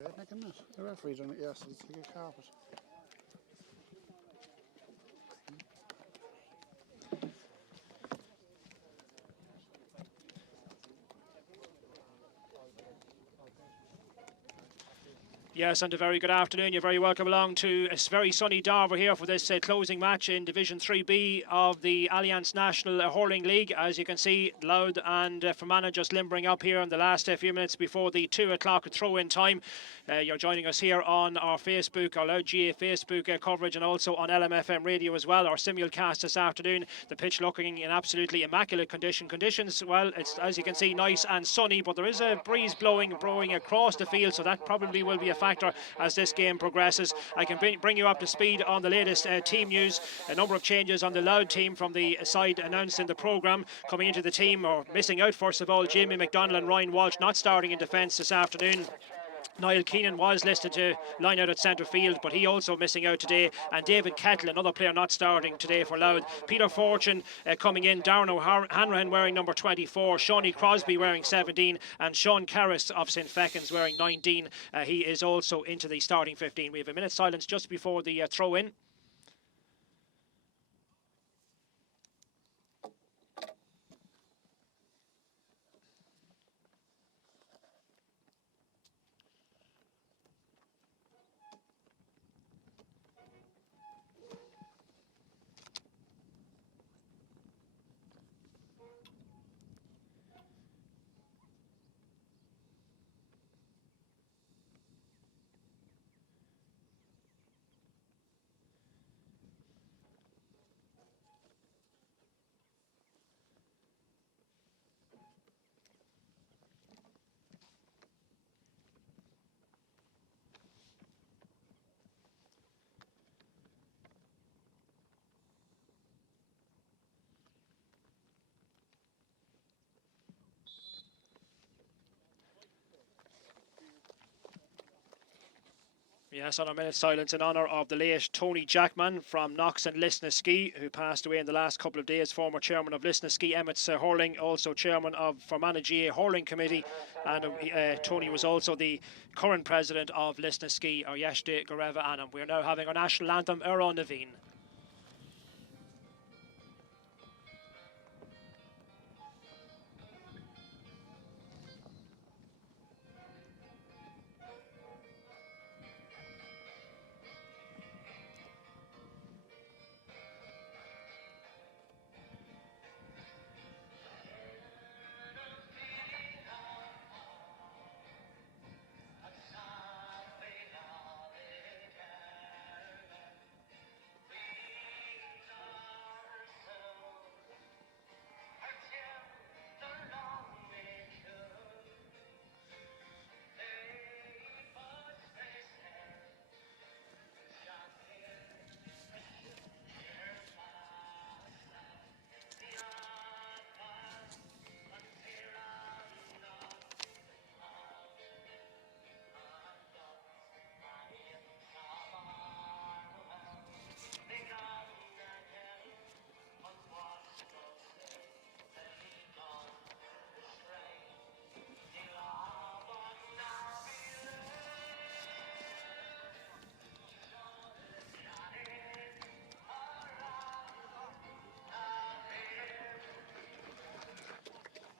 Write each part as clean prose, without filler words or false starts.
The referee done it yesterday, it's like a carpet. Yes, and a very good afternoon. You're very welcome along to a very sunny Darver here for this closing match in Division 3B of the Allianz National Hurling League. As you can see, Louth and Fermanagh just limbering up here in the last few minutes before the 2 o'clock throw-in time. You're joining us here on our Facebook, our Louth GA Facebook coverage, and also on LMFM radio as well, our simulcast this afternoon. The pitch looking in absolutely immaculate conditions. Well, it's, as you can see, nice and sunny, but there is a breeze blowing across the field, so that probably will be a factor as this game progresses. I can bring you up to speed on the latest team news. A number of changes on the Louth team from the side announced in the programme. Coming into the team, or missing out first of all, Jamie McDonald and Ryan Walsh not starting in defence this afternoon. Niall Keenan was listed to line out at centre field, but he also missing out today. And David Kettle, another player not starting today for Louth. Peter Fortune coming in. Darren O'Hanrahan wearing number 24. Shawnee Crosby wearing 17. And Sean Carris of St Feckin's wearing 19. He is also into the starting 15. We have a minute's silence just before the throw-in. Yes, on a minute's silence in honour of the late Tony Jackman from Knox and Lisnaskea, who passed away in the last couple of days. Former chairman of Lisnaskea, Emmett's Hurling, also chairman of Fermanagh GA Hurling Committee, and Tony was also the current president of Lisnaskea, Yeshde Gareva Anam. We're now having our national anthem, Ura Naveen.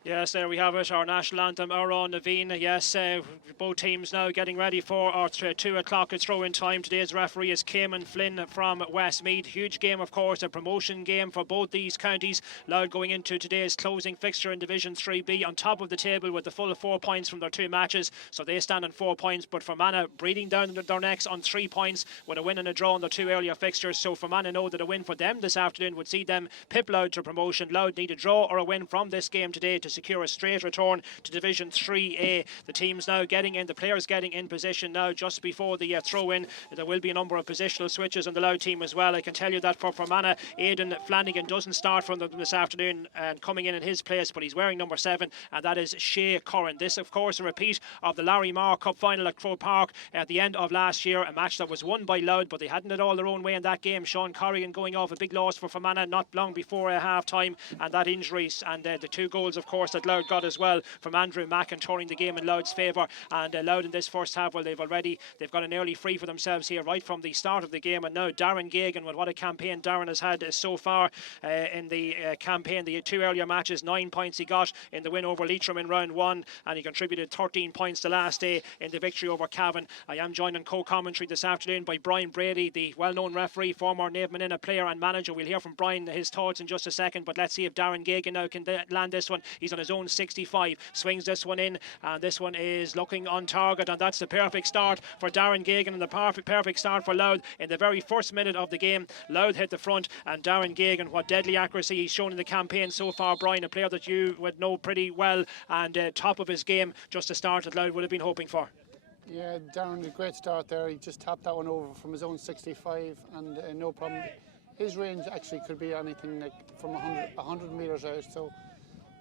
Yes, there we have it, our national anthem, Ura Naveen. Yes, both teams now getting ready for our 2 o'clock throw-in time. Today's referee is Cayman Flynn from Westmeath. Huge game, of course, a promotion game for both these counties. Louth going into today's closing fixture in Division 3B on top of the table with the full 4 points from their 2 matches. So they stand on 4 points, but Fermanagh breathing down their necks on 3 points with a win and a draw in their 2 earlier fixtures. So Fermanagh know that a win for them this afternoon would see them pip Louth to promotion. Louth need a draw or a win from this game today to secure a straight return to Division 3A. The teams now getting in, the players getting in position now just before the throw-in. There will be a number of positional switches on the Louth team as well. I can tell you that for Fermanagh, Aidan Flanagan doesn't start from them this afternoon and coming in his place, but he's wearing number 7, and that is Shea Curran. This, of course, a repeat of the Larry Marr Cup final at Croke Park at the end of last year, a match that was won by Louth, but they hadn't it all their own way in that game. Sean Corrigan going off, a big loss for Fermanagh not long before half time, and that injuries and the 2 goals, of course, course, that Louth got as well from Andrew Mackin, turning the game in Louth's favour. And Louth in this first half, well, they've got an early free for themselves here right from the start of the game. And now Darren Geoghegan, with what a campaign Darren has had so far in the campaign, the 2 earlier matches, 9 points he got in the win over Leitrim in round 1, and he contributed 13 points the last day in the victory over Cavan. I am joined in co-commentary this afternoon by Brian Brady, the well-known referee, former Naomh Manina player and manager. We'll hear from Brian his thoughts in just a second, but let's see if Darren Geoghegan now can land this one. He's on his own 65, swings this one in, and this one is looking on target, and that's the perfect start for Darren Geoghegan, and the perfect start for Louth. In the very first minute of the game, Louth hit the front, and Darren Geoghegan, what deadly accuracy he's shown in the campaign so far, Brian, a player that you would know pretty well, and top of his game, just a start that Louth would have been hoping for. Yeah, Darren, a great start there. He just tapped that one over from his own 65, and no problem. His range actually could be anything like from 100 metres out, so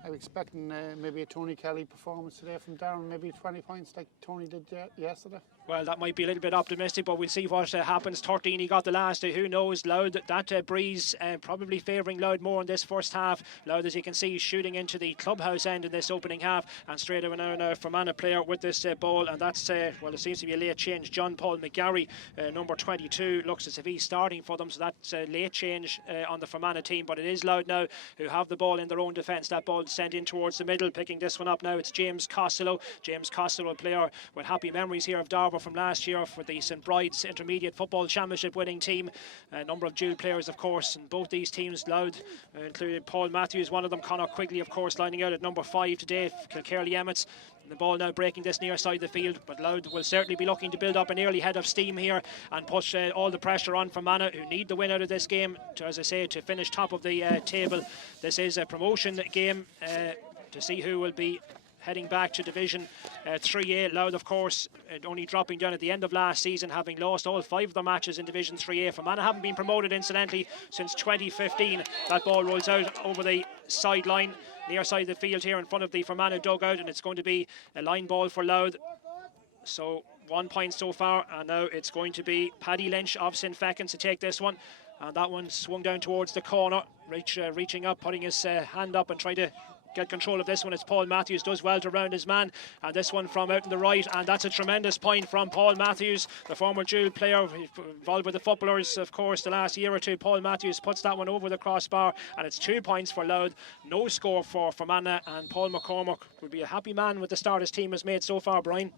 I'm expecting maybe a Tony Kelly performance today from Darren, maybe 20 points like Tony did yesterday. Well, that might be a little bit optimistic, but we'll see what happens. 13 he got the last day. Who knows? Louth, that breeze probably favouring Louth more in this first half. Louth, as you can see, shooting into the clubhouse end in this opening half, and straight away now Fermanagh player with this ball, and that's well, it seems to be a late change. John Paul McGarry, number 22, looks as if he's starting for them, so that's a late change on the Fermanagh team. But it is Louth now who have the ball in their own defence. That ball sent in towards the middle. Picking this one up now, it's James Costello. James Costello, a player with happy memories here of Darver from last year for the St Bride's Intermediate Football Championship winning team. A number of dual players, of course, and both these teams, Louth, including Paul Matthews, one of them, Conor Quigley, of course, lining out at number 5 today, Kilkerley Emmets. The ball now breaking this near side of the field, but Louth will certainly be looking to build up an early head of steam here and push all the pressure on Fermanagh, who need the win out of this game to, as I say, to finish top of the table. This is a promotion game to see who will be heading back to Division 3A. Louth, of course, only dropping down at the end of last season, having lost all 5 of their matches in Division 3A. Fermanagh haven't been promoted, incidentally, since 2015. That ball rolls out over the sideline, near side of the field here in front of the Fermanagh dugout, and it's going to be a line ball for Louth. So 1 point so far, and now it's going to be Paddy Lynch of St Feckin's to take this one. And that one swung down towards the corner, reaching up, putting his hand up and trying to get control of this one. It's Paul Matthews, does well to round his man, and this one from out on the right, and that's a tremendous point from Paul Matthews, the former dual player involved with the footballers, of course, the last year or two. Paul Matthews puts that one over the crossbar, and it's 2 points for Louth. No score for Fermanagh, and Paul McCormack will be a happy man with the start his team has made so far, Brian.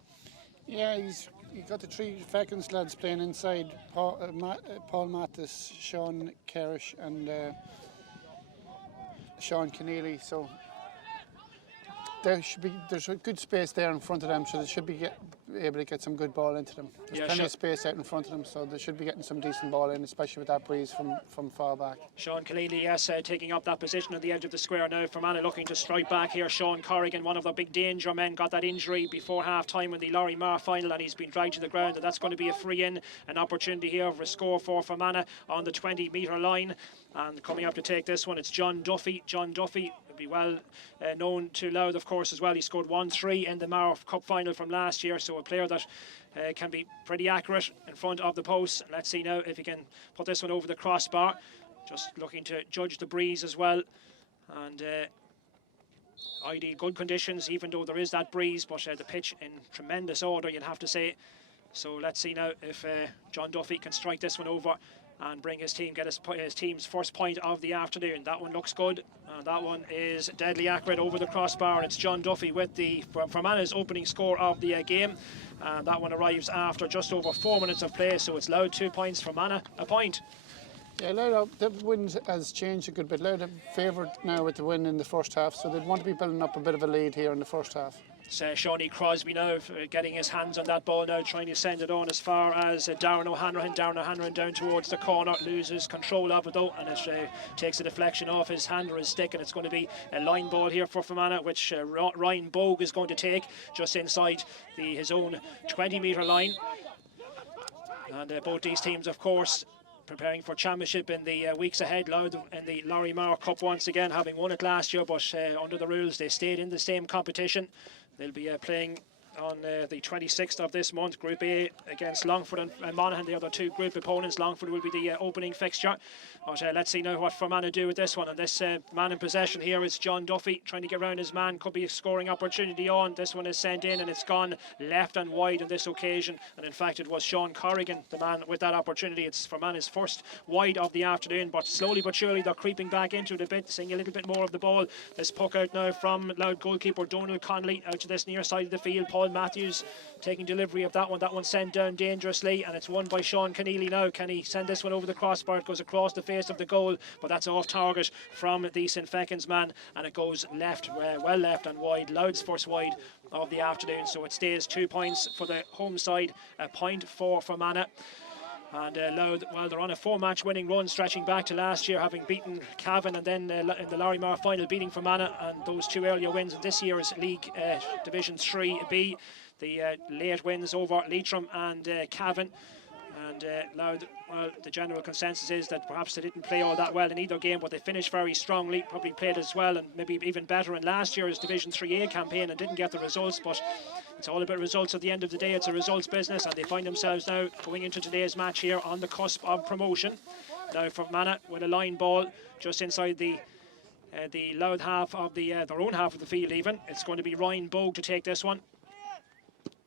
Yeah, he's got the 3 Feckin's lads playing inside, Paul Mattis, Sean Kerrish and Sean Keneally, so there's a good space there in front of them, so they should be able to get some good ball into them. There's plenty of space out in front of them, so they should be getting some decent ball in, especially with that breeze from far back. Sean Keneally, yes, taking up that position on the edge of the square now. Fermanagh looking to strike back here. Sean Corrigan, one of the big danger men, got that injury before half-time in the Laurie Marr final, and he's been dragged to the ground, and that's going to be a free-in, an opportunity here for a score for Fermanagh on the 20-metre line. And coming up to take this one, it's John Duffy. John Duffy will be well known to Louth, of course, as well. He scored 1-3 in the Marr Cup final from last year, so a player that can be pretty accurate in front of the post. Let's see now if he can put this one over the crossbar. Just looking to judge the breeze as well, and ideal good conditions, even though there is that breeze, but the pitch in tremendous order, you'd have to say. So let's see now if John Duffy can strike this one over and bring his team, get his team's first point of the afternoon. That one looks good. That one is deadly accurate over the crossbar, and it's John Duffy with the Fermanagh's opening score of the game. And that one arrives after just over 4 minutes of play, so it's Louth 2 points, Fermanagh a point. Yeah, Louth, the win has changed a good bit. Louth favoured now with the win in the first half, so they'd want to be building up a bit of a lead here in the first half. Shawnee Crosby now getting his hands on that ball now, trying to send it on as far as Darren O'Hanrahan. Darren O'Hanrahan down towards the corner, loses control of it though, and it takes a deflection off his hand or his stick, and it's going to be a line ball here for Fermanagh, which Ryan Bogue is going to take just inside his own 20-metre line. And both these teams, of course, preparing for championship in the weeks ahead. Louth in the Laurie Marr Cup once again, having won it last year, but under the rules they stayed in the same competition. They'll be playing on the 26th of this month. Group A against Longford and Monaghan, the other two group opponents. Longford will be the opening fixture. But let's see now what Fermanagh do with this one. And this man in possession here is John Duffy, trying to get round his man. Could be a scoring opportunity on. This one is sent in and it's gone left and wide on this occasion. And in fact, it was Sean Corrigan, the man with that opportunity. It's Fermanagh's first wide of the afternoon, but slowly but surely they're creeping back into it a bit, seeing a little bit more of the ball. This puck out now from Louth goalkeeper Donal Connolly out to this near side of the field. Paul Matthews taking delivery of that one. That one sent down dangerously, and it's won by Sean Keneally now. Can he send this one over the crossbar? It goes across the face of the goal, but that's off target from the St Feckin's man, and it goes left, well left and wide. Louth's first wide of the afternoon, so it stays 2 points for the home side, a point for Fermanagh. And Louth, well, they're on a 4-match winning run, stretching back to last year, having beaten Cavan and then in the Larrymar final beating Fermanagh, and those two earlier wins in this year's League Division 3B. The late wins over Leitrim and Cavan. And Louth, well, the general consensus is that perhaps they didn't play all that well in either game, but they finished very strongly, probably played as well and maybe even better in last year's Division 3A campaign and didn't get the results. But it's all about results at the end of the day. It's a results business, and they find themselves now going into today's match here on the cusp of promotion. Now for Fermanagh with a line ball just inside the Louth half of their own half of the field even. It's going to be Ryan Bogue to take this one.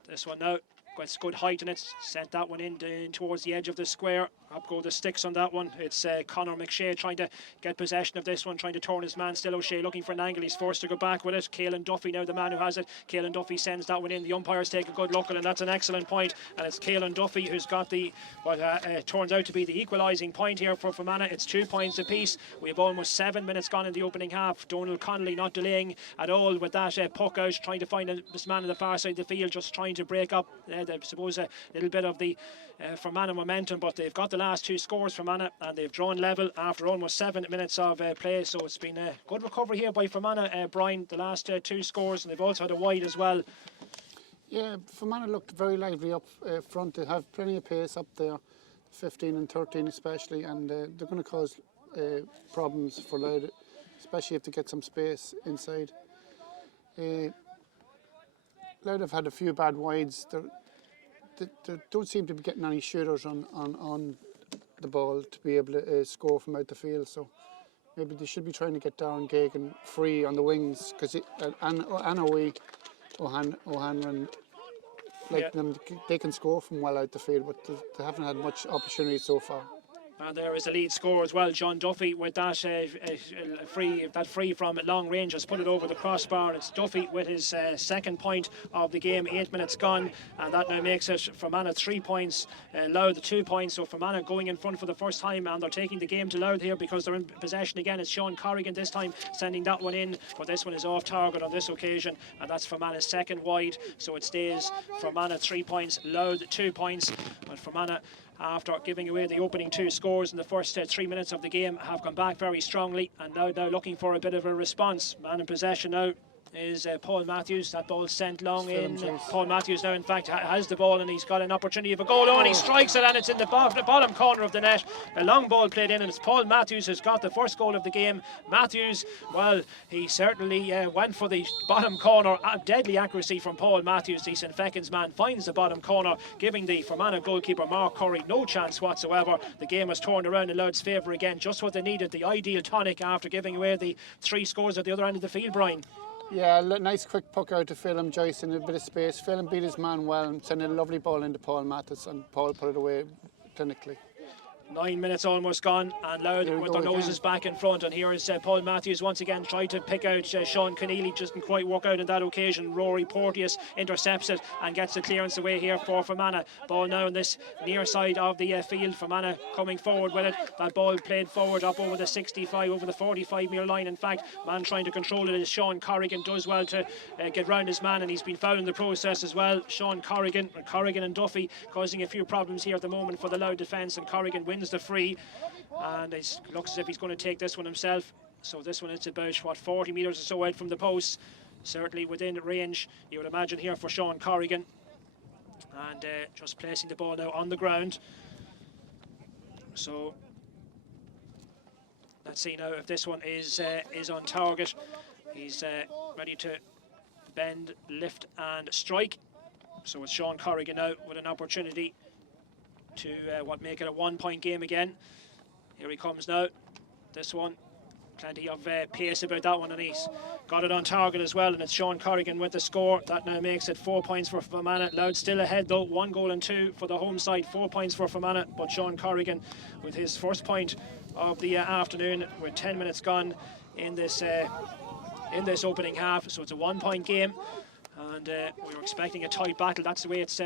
This one now, it's good height in it, sent that one in towards the edge of the square. Up go the sticks on that one. It's Conor McShea trying to get possession of this one, trying to turn his man. Still O'Shea looking for an angle. He's forced to go back with it. Caelan Duffy now the man who has it. Caelan Duffy sends that one in. The umpires take a good look at it, and that's an excellent point. And it's Caelan Duffy who's got the what turns out to be the equalising point here for Fermanagh. It's 2 points apiece. We have almost 7 minutes gone in the opening half. Donal Connolly not delaying at all with that puck out, trying to find this man on the far side of the field, just trying to break up I suppose a little bit of the Fermanagh momentum, but they've got the last two scores Fermanagh, and they've drawn level after almost 7 minutes of play. So it's been a good recovery here by Fermanagh, Brian, the last two scores, and they've also had a wide as well. Yeah, Fermanagh looked very lively up front. They have plenty of pace up there, 15 and 13 especially, and they're going to cause problems for Louth, especially if they get some space inside. Louth have had a few bad wides. They don't seem to be getting any shooters on the ball to be able to score from out the field. So maybe they should be trying to get Darren Gagan free on the wings, because Anoe O'Hanlon, them, they can score from well out the field, but they haven't had much opportunity so far. And there is a lead scorer as well, John Duffy, with that free from long range, has put it over the crossbar. It's Duffy with his second point of the game, 8 minutes gone, and that now makes it Fermanagh 3 points, Louth 2 points. So Fermanagh going in front for the first time, and they're taking the game to Louth here because they're in possession again. It's Sean Corrigan this time sending that one in, but this one is off target on this occasion, and that's Fermanagh's second wide. So it stays Fermanagh 3 points, Louth 2 points, and Fermanagh, after giving away the opening two scores in the first 3 minutes of the game, have come back very strongly, and now looking for a bit of a response. Man in possession now is Paul Matthews. That ball sent long in. Paul Matthews now in fact has the ball, and he's got an opportunity of a goal, and he strikes it, and it's in the bottom corner of the net. A long ball played in, and it's Paul Matthews who's got the first goal of the game. Matthews, well, he certainly went for the bottom corner. Deadly accuracy from Paul Matthews. The St Feckin's man finds the bottom corner, giving the Fermanagh goalkeeper Mark Curry no chance whatsoever. The game was turned around in Louth's favour again, just what they needed, the ideal tonic after giving away the 3 scores at the other end of the field, Brian. Yeah, nice quick puck out to Phelan Joyce in a bit of space. Phelan beat his man well and sent a lovely ball into Paul Mattis, and Paul put it away clinically. 9 minutes almost gone, and Louth with their noses back in front. And here is Paul Matthews once again tried to pick out Sean Keneally, just didn't quite work out on that occasion. Rory Porteous intercepts it and gets the clearance away here for Fermanagh. Ball now on this near side of the field. Fermanagh coming forward with it. That ball played forward up over the 65, over the 45 metre line. In fact, man trying to control it is Sean Corrigan. Does well to get round his man, and he's been fouled in the process as well. Sean Corrigan and Duffy causing a few problems here at the moment for the Louth defence, and Corrigan wins the free, and it looks as if he's going to take this one himself. So this one is about 40 metres or so out from the post, certainly within range you would imagine here for Sean Corrigan, and just placing the ball now on the ground. So let's see now if this one is on target. He's ready to bend, lift and strike. So it's Sean Corrigan now with an opportunity to make it a 1-point game again. Here he comes now. This one, plenty of pace about that one, and he's got it on target as well, and it's Sean Corrigan with the score. That now makes it 4 points for Fermanagh. Louth still ahead though, 1 goal and 2 for the home side, 4 points for Fermanagh, but Sean Corrigan with his first point of the afternoon with 10 minutes gone in this opening half. So it's a 1-point game, and we were expecting a tight battle. That's the way it's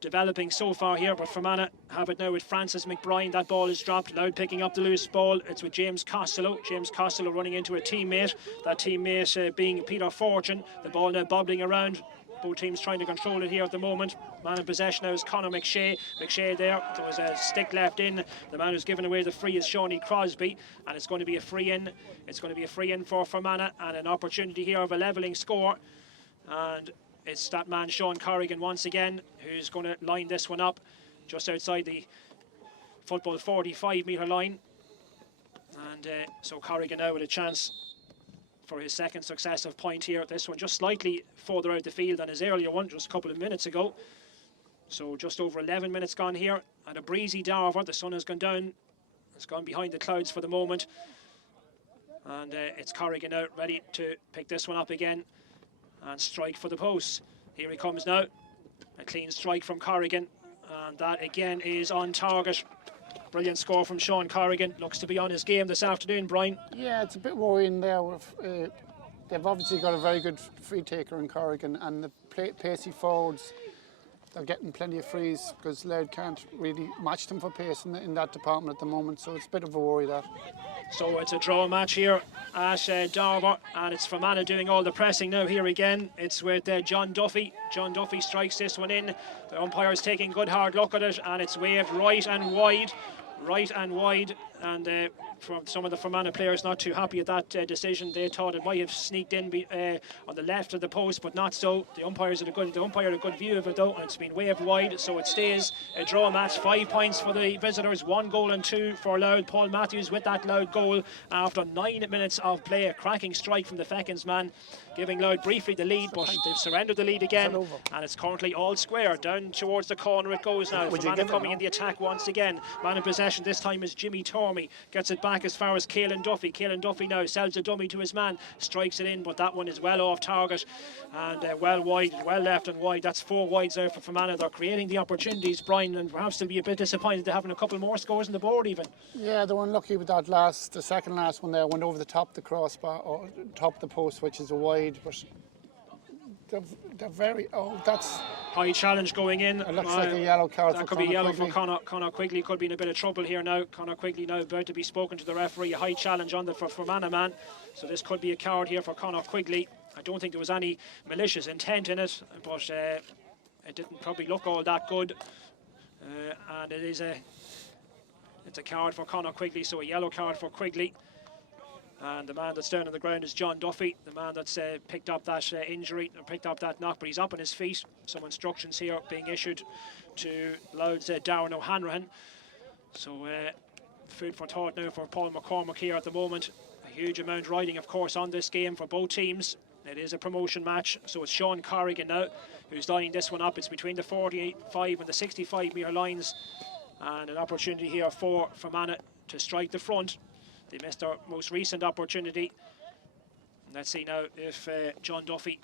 developing so far here, but Fermanagh have it now with Francis McBride. That ball is dropped. Louth picking up the loose ball. It's with James Costello. James Costello running into a teammate. That teammate being Peter Fortune. The ball now bobbling around. Both teams trying to control it here at the moment. Man in possession now is Conor McShay. McShay there was a stick left in. The man who's given away the free is Shawnee Crosby, and it's going to be a free in. It's going to be a free in for Fermanagh, and an opportunity here of a levelling score. And it's that man Sean Corrigan once again who's going to line this one up just outside the football 45-metre line. And so Corrigan now with a chance for his second successive point here. This one just slightly further out the field than his earlier one just a couple of minutes ago. So just over 11 minutes gone here, and a breezy Darver. The sun has gone down. It's gone behind the clouds for the moment. And it's Corrigan out ready to pick this one up again and strike for the post. Here he comes now. A clean strike from Corrigan, and that again is on target. Brilliant score from Sean Corrigan. Looks to be on his game this afternoon, Brian. Yeah, it's a bit worrying there. They've obviously got a very good free taker in Corrigan, and the pacey forwards, they're getting plenty of frees because Louth can't really match them for pace in that department at the moment, so it's a bit of a worry that. So it's a draw match here at Darver, and it's Fermanagh doing all the pressing now here again. It's with John Duffy. John Duffy strikes this one in. The umpire's taking a good hard look at it, and it's waved right and wide, and from some of the Fermanagh players not too happy at that decision. They thought it might have sneaked in on the left of the post, but not so. The umpire had a good view of it though, and it's been waved wide, so it stays a draw match. 5 points for the visitors, 1 goal and 2 for Louth. Paul Matthews with that Louth goal after 9 minutes of play. A cracking strike from the Feckins man, giving Louth briefly the lead, but they've surrendered the lead again, and it's currently all square. Down towards the corner it goes now. Fermanagh coming in the attack once again. Man in possession this time is Jimmy Tormey. Gets it back as far as Caelan Duffy. Caelan Duffy now sells a dummy to his man, strikes it in, but that one is well off target and well wide, well left and wide. That's 4 wides there for Fermanagh. They're creating the opportunities, Brian, and perhaps they'll be a bit disappointed to having a couple more scores on the board even. Yeah, they were unlucky with that the second last one there, went over the top of the crossbar, or top of the post, which is a wide, but they're very, that's high challenge going in. It looks like a yellow card. That could be yellow for Conor Quigley. Could be in a bit of trouble here now. Conor Quigley now about to be spoken to the referee. A high challenge on the Fermanagh man, so this could be a card here for Conor Quigley. I don't think there was any malicious intent in it, but it didn't probably look all that good, and it's a card for Conor Quigley, so a yellow card for Quigley. And the man that's down on the ground is John Duffy, the man that's picked up that injury, or picked up that knock, but he's up on his feet. Some instructions here being issued to Louth's Darren O'Hanrahan. So food for thought now for Paul McCormack here at the moment. A huge amount riding, of course, on this game for both teams. It is a promotion match, so it's Sean Corrigan now who's lining this one up. It's between the 45 and the 65-metre lines, and an opportunity here for Fermanagh to strike the front. They missed their most recent opportunity. Let's see now if John Duffy,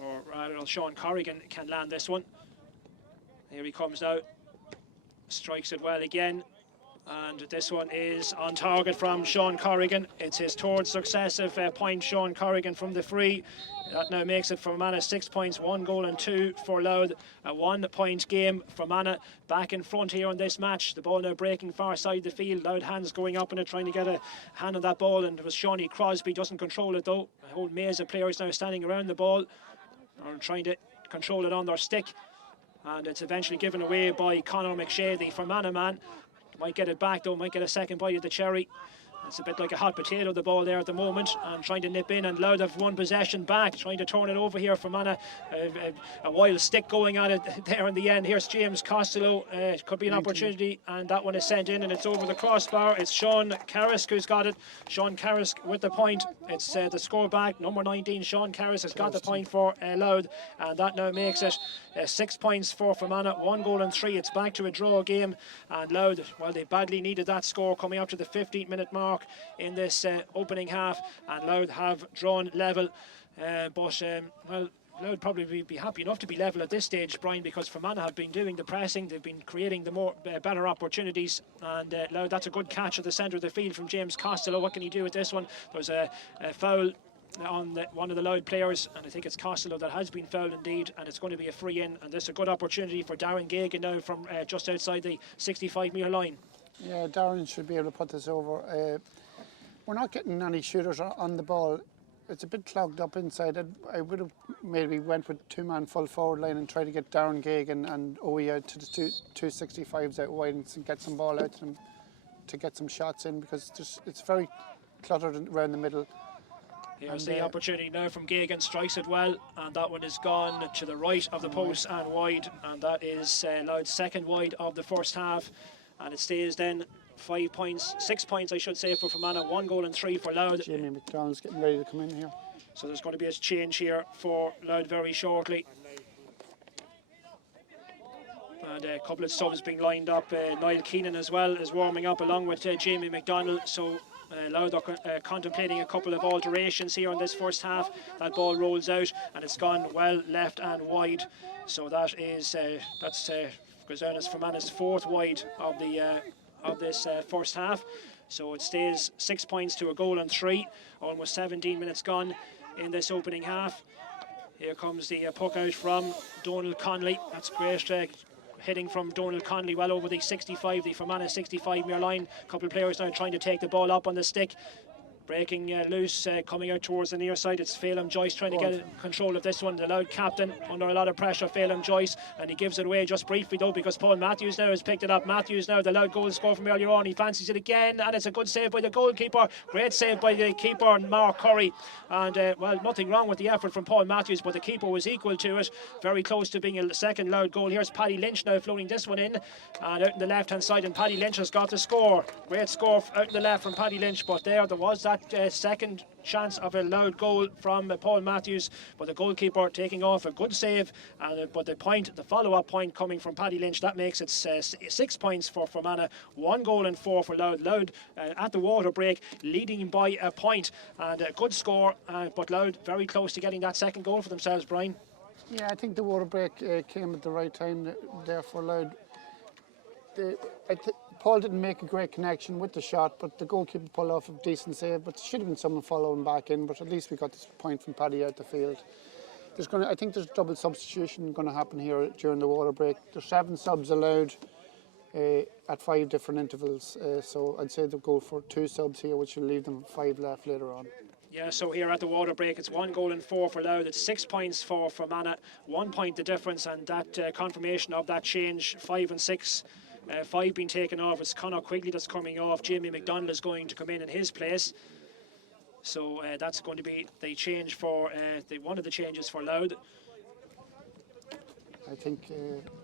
or rather Sean Corrigan, can land this one. Here he comes now. Strikes it well again. And this one is on target from Sean Corrigan. It's his third successive point, Sean Corrigan, from the free. That now makes it for Fermanagh 6 points, 1 goal and 2 for Louth. A 1-point game. Fermanagh back in front here on this match. The ball now breaking far side the field. Louth hands going up in it, trying to get a hand on that ball, and it was Shawnee Crosby, doesn't control it though. A whole maze of players now standing around the ball, or trying to control it on their stick. And it's eventually given away by Conor McShay, the Fermanagh man. Might get it back though, might get a second bite of the cherry. it's a bit like a hot potato, the ball there at the moment, and trying to nip in, and Louth have one possession back, trying to turn it over here. Fermanagh, a wild stick going at it there in the end. Here's James Costello, it could be an opportunity, and that one is sent in, and it's over the crossbar. It's Sean Carrisk who's got it. Sean Carrisk with the point. It's the score back, number 19, Sean Carrisk has got the point for Louth, and that now makes it 6 points for Fermanagh, 1 goal and 3. It's back to a draw game, and Louth, well, they badly needed that score coming up to the 15-minute mark in this opening half, and Louth have drawn level, well, Louth probably be happy enough to be level at this stage, Brian, because Fermanagh have been doing the pressing, they've been creating the better opportunities, and Louth, that's a good catch at the centre of the field from James Costello. What can he do with this one? There's a foul on one of the Louth players, and I think it's Costello that has been fouled indeed, and it's going to be a free in, and this is a good opportunity for Darren Gagan now from just outside the 65-metre line. Yeah, Darren should be able to put this over. We're not getting any shooters on the ball. It's a bit clogged up inside. I would have maybe went with 2-man full forward line and tried to get Darren Gagan and OE out to the two 65s out wide and get some ball out to them to get some shots in, because it's very cluttered around the middle. Here's the opportunity now from Gagan, strikes it well, and that one is gone to the right of the post and wide, and that is Louth's second wide of the first half, and it stays then 5 points, 6 points I should say for Fermanagh, 1 goal and 3 for Louth. Jamie McDonald's getting ready to come in here. So there's going to be a change here for Louth very shortly. And a couple of subs being lined up. Niall Keenan as well is warming up along with Jamie McDonald. So Louth are contemplating a couple of alterations here in this first half. That ball rolls out and it's gone well left and wide. So that is goes down as Fermanagh's fourth wide of the of this first half. So it stays 6 points to a goal and 3. Almost 17 minutes gone in this opening half. Here comes the puck out from Donald Conley. That's great. Hitting from Donald Conley well over the 65, the Fermanagh 65-metre line. A couple of players now trying to take the ball up on the stick. Breaking loose, coming out towards the near side. It's Phelan Joyce trying to get control of this one. The Louth captain under a lot of pressure, Phelan Joyce, and he gives it away just briefly though, because Paul Matthews now has picked it up. Matthews now, the Louth goal score from earlier on. He fancies it again, and it's a good save by the goalkeeper. Great save by the keeper, Mark Curry. And well, nothing wrong with the effort from Paul Matthews, but the keeper was equal to it. Very close to being a second Louth goal. Here's Paddy Lynch now floating this one in, and out in the left-hand side, and Paddy Lynch has got the score. Great score out in the left from Paddy Lynch, but there was that second chance of a Louth goal from Paul Matthews, but the goalkeeper taking off a good save, but the follow-up point coming from Paddy Lynch, that makes it 6 points for Fermanagh, 1 goal and 4 for Louth. Louth at the water break leading by a point, and a good score, but Louth very close to getting that second goal for themselves, Brian. Yeah, I think the water break came at the right time there for Louth. Paul didn't make a great connection with the shot, but the goalkeeper pulled off a decent save, but there should have been someone following back in, but at least we got this point from Paddy out the field. I think there's double substitution going to happen here during the water break. There's 7 subs allowed at 5 different intervals, so I'd say they'll go for 2 subs here, which will leave them 5 left later on. Yeah, so here at the water break, it's 1 goal and 4 for Louth. It's 6 points for Fermanagh, 1 point the difference, and that confirmation of that change, 5 and 6. 5 being taken off. It's Conor Quigley that's coming off. Jamie McDonald is going to come in his place. So that's going to be the change for one of the changes for Louth. I think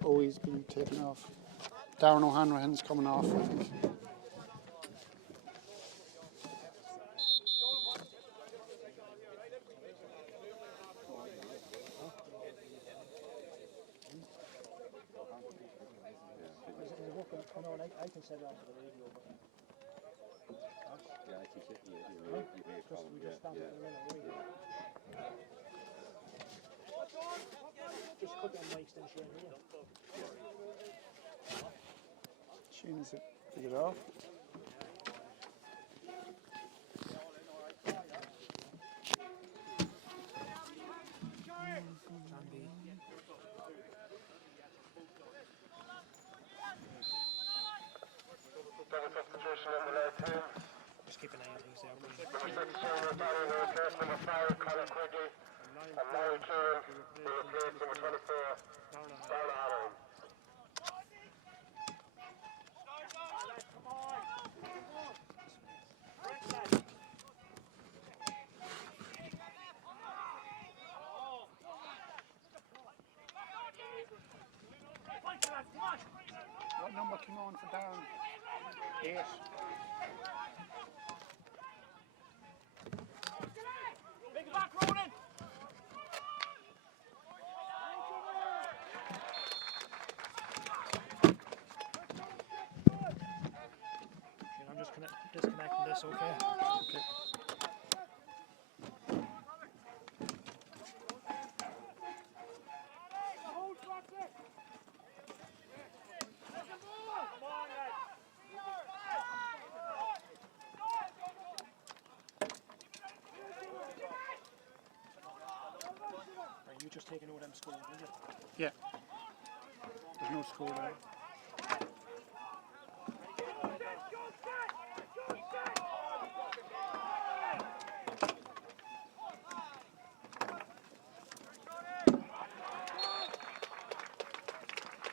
Owe's been taken off. Darren O'Hanrahan's coming off, I think. I can set it on the radio. Yeah, I think you may have called Just cut them mics then, Shane. Shane's figured it off. Just keep an eye on things there. Darver came on for Darren. 8. I'm just disconnecting this, okay? Okay. Are you just taking over them scores, will you? Yeah. There's no score there.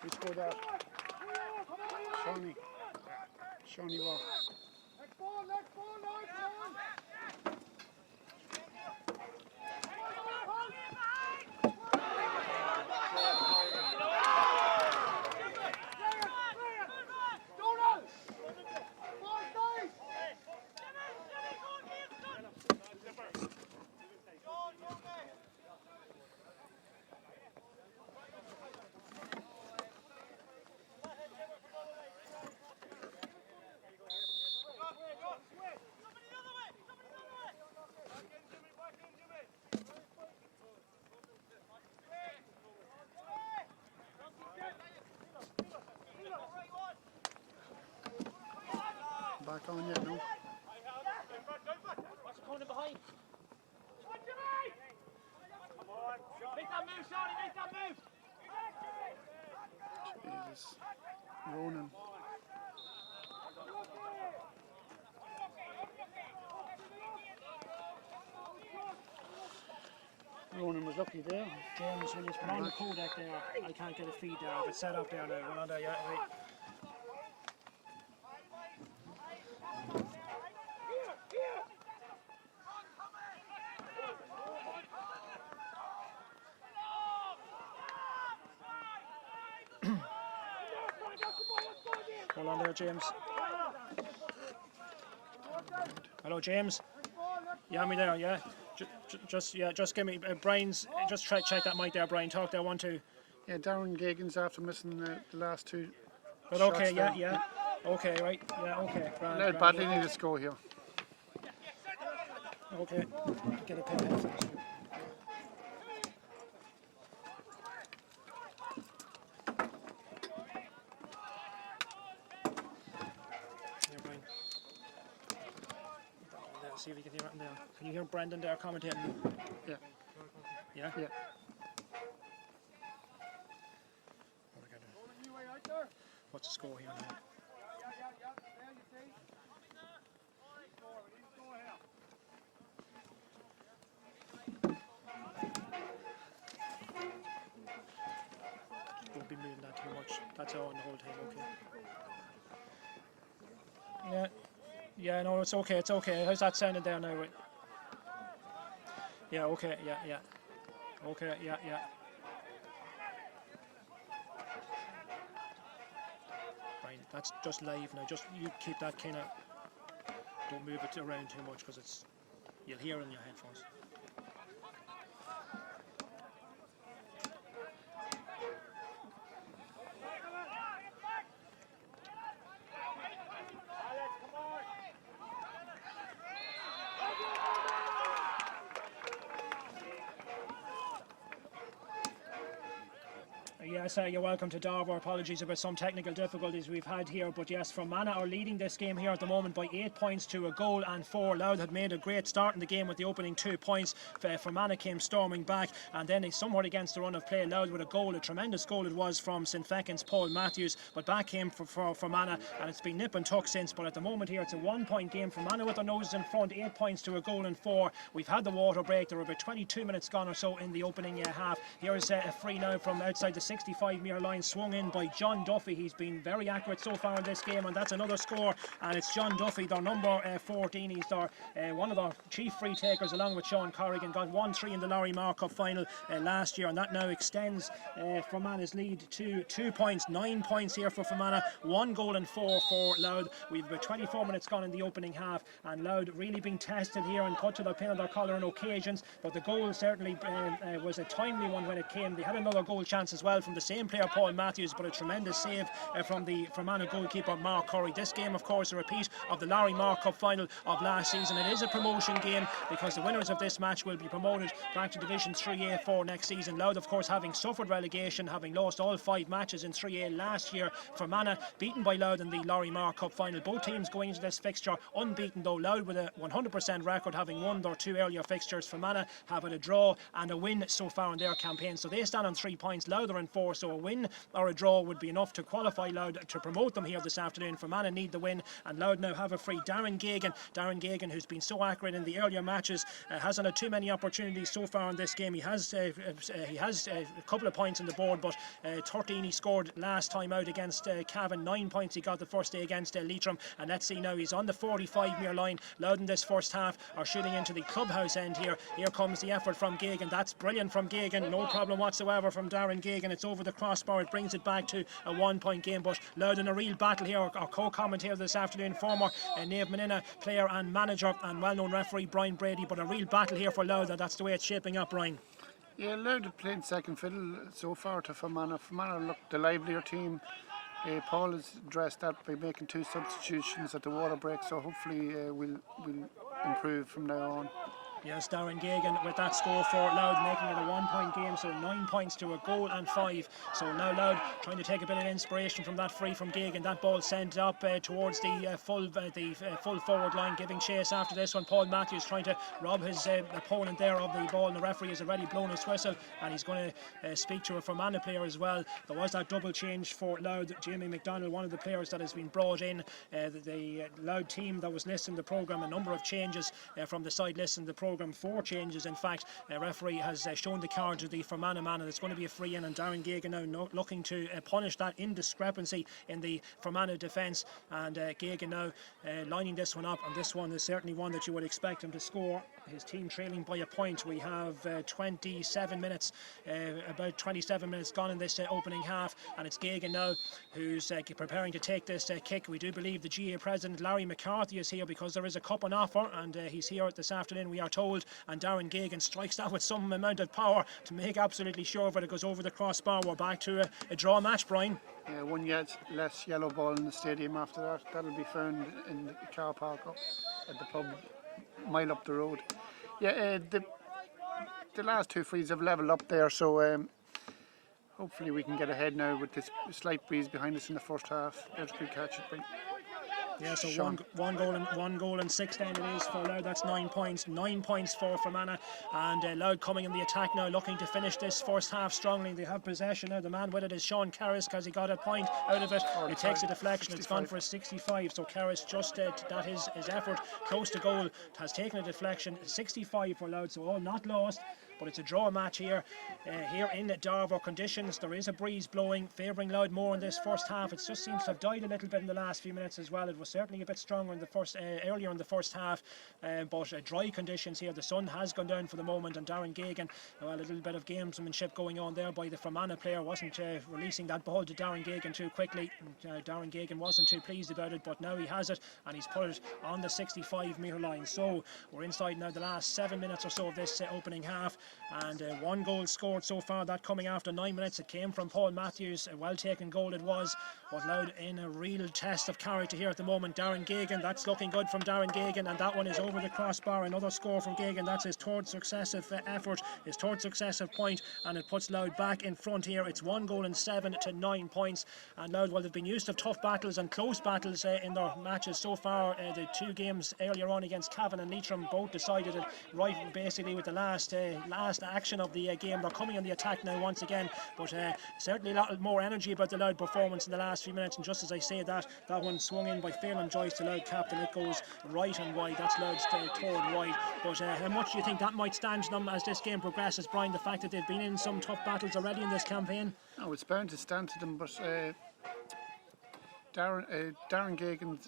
Who scored that? Shawnee Rock. Back on yet, no? What's coming behind? Make that move, Shawnee, make that move! Jesus. Ronan. Ronan was lucky there. James, when you put on the Kodak there, I can't get a feed there. If it's set up there now, we're not there yet, right? Hold on there, James. Hello, James. Yeah, me there, yeah. Just give me Brian's. Just try check that mic there, Brian. Talk there, 1, 2. Yeah, Darren Gagan's after missing the last 2. But okay, yeah. Okay, right. Yeah, okay. They badly need a score here. Okay. Get a pen. See if you can hear it there. Can you hear Brendan there commentating? Yeah. Yeah? Yeah. What's the score here now? Don't be moving that too much. That's all in the whole time, okay? Yeah. Yeah, no, it's okay, it's okay. How's that sounding there now? Yeah, okay, yeah. Okay, yeah. Right, that's just live now. Just you keep that kind of, don't move it around too much because it's, you'll hear it in your headphones. Yes, you're welcome to Darver. Apologies about some technical difficulties we've had here, but yes, Fermanagh are leading this game here at the moment by 8 points to a goal and 4. Louth had made a great start in the game with the opening 2 points. Fermanagh came storming back, and then somewhat against the run of play, Louth with a goal, a tremendous goal it was from St Feckin's Paul Matthews, but back came for Fermanagh, and it's been nip and tuck since. But at the moment here, it's a 1-point game. Fermanagh with their noses in front, 8 points to a goal and 4. We've had the water break. There were about 22 minutes gone or so in the opening half. Here is a free now from outside the 60 65-metre line, swung in by John Duffy. He's been very accurate so far in this game, and that's another score, and it's John Duffy, their number 14. He's their one of their chief free takers, along with Sean Corrigan. Got 1-3 in the Larry Marr Cup final last year, and that now extends Fermanagh's lead to 2 points. 9 points here for Fermanagh, 1 goal and 4 for Louth. We've about 24 minutes gone in the opening half, and Louth really being tested here and put to the pin of their collar on occasions, but the goal certainly was a timely one when it came. They had another goal chance as well from the same player, Paul Matthews, but a tremendous save from the Fermanagh goalkeeper, Mark Curry. This game, of course, a repeat of the Larry Marr Cup final of last season. It is a promotion game because the winners of this match will be promoted back to Division 3A for next season. Louth, of course, having suffered relegation, having lost all 5 matches in 3A last year. Fermanagh beaten by Louth in the Larry Marr Cup final. Both teams going into this fixture unbeaten, though. Louth with a 100% record, having won their 2 earlier fixtures. Fermanagh have had a draw and a win so far in their campaign, so they stand on 3 points. Louth are in 4, so a win or a draw would be enough to qualify Louth to promote them here this afternoon. Fermanagh need the win, and Louth now have a free. Darren Geoghegan, who's been so accurate in the earlier matches, hasn't had too many opportunities so far in this game. He has a couple of points on the board, but 13 he scored last time out against Cavan. 9 points he got the first day against Leitrim, and let's see now, he's on the 45-metre line. Louth in this first half are shooting into the clubhouse end here. Here comes the effort from Geoghegan. That's brilliant from Geoghegan, no problem whatsoever from Darren Geoghegan. It's over the crossbar, it brings it back to a 1-point game, but Louth in a real battle here. Our co-commentator this afternoon, former Naomh Manina player and manager and well-known referee Brian Brady, but a real battle here for Louth, and that's the way it's shaping up, Brian. Yeah, Louth have played second fiddle so far to Fermanagh. Fermanagh looked the livelier team. Paul has addressed that by making 2 substitutions at the water break, so hopefully we'll improve from now on. Yes, Darren Geoghegan with that score for Louth, making it a 1-point game, so 9 points to a goal and 5. So now Louth trying to take a bit of inspiration from that free from Geoghegan. That ball sent up towards the full forward line, giving chase after this one. Paul Matthews trying to rob his opponent there of the ball, and the referee has already blown his whistle, and he's going to speak to a Fermanagh player as well. There was that double change for Louth. Jamie McDonald, one of the players that has been brought in, the Louth team that was listed in the programme, a number of changes from the side list in the programme. 4 changes, in fact. Referee has shown the card to the Fermanagh man, and it's going to be a free in, and Darren Geoghegan now looking to punish that indiscrepancy in the Fermanagh defence, and Geoghegan now lining this one up, and this one is certainly one that you would expect him to score. His team trailing by a point. We have 27 minutes, about 27 minutes gone in this opening half, and it's Geoghegan now who's preparing to take this kick. We do believe the GA president Larry McCarthy is here because there is a cup on offer, and he's here this afternoon, we are told, and Darren Geoghegan strikes that with some amount of power to make absolutely sure that it goes over the crossbar. We're back to a draw match, Brian. 1 yard less yellow ball in the stadium after that. That'll be found in the car park up at the pub mile up the road. Yeah, the last 2 frees have levelled up there, so hopefully we can get ahead now with this slight breeze behind us in the first half. There's a good catch. Yeah, so one goal and 6 then it is for Louth. That's 9 points. 9 points for Fermanagh, and Louth coming in the attack now, looking to finish this first half strongly. They have possession now. The man with it is Sean Carris, because he got a point out of it. It takes a deflection. 65. It's gone for a 65. So Carris just that his effort close to goal has taken a deflection. 65 for Louth, so all not lost. But it's a draw match here in Darver conditions. There is a breeze blowing, favouring Louth more in this first half. It just seems to have died a little bit in the last few minutes as well. It was certainly a bit stronger in the earlier in the first half, but dry conditions here. The sun has gone down for the moment, and Darren Geoghegan, well, a little bit of gamesmanship going on there by the Fermanagh player. Wasn't releasing that ball to Darren Geoghegan too quickly. Darren Geoghegan wasn't too pleased about it, but now he has it, and he's put it on the 65-metre line. So we're inside now the last 7 minutes or so of this opening half, and 1 goal scored so far, that coming after 9 minutes. It came from Paul Matthews, a well taken goal it was, but Louth in a real test of character here at the moment. Darren Geoghegan, that's looking good from Darren Geoghegan, and that one is over the crossbar. Another score from Geoghegan. That's his 3rd successive effort, his 3rd successive point, and it puts Louth back in front here. It's 1 goal and 7 to 9 points, and Louth, well, they've been used to tough battles and close battles in their matches so far. The 2 games earlier on against Cavan and Leitrim both decided it right basically with the last fast action of the game. They're coming on the attack now once again, but certainly a lot more energy about the Louth performance in the last few minutes. And just as I say that one swung in by Phelan Joyce, the Louth captain. It goes right and wide. That's Louth's third wide. But how much do you think that might stand to them as this game progresses, Brian? The fact that they've been in some tough battles already in this campaign. No, it's bound to stand to them, but Darren Gagan's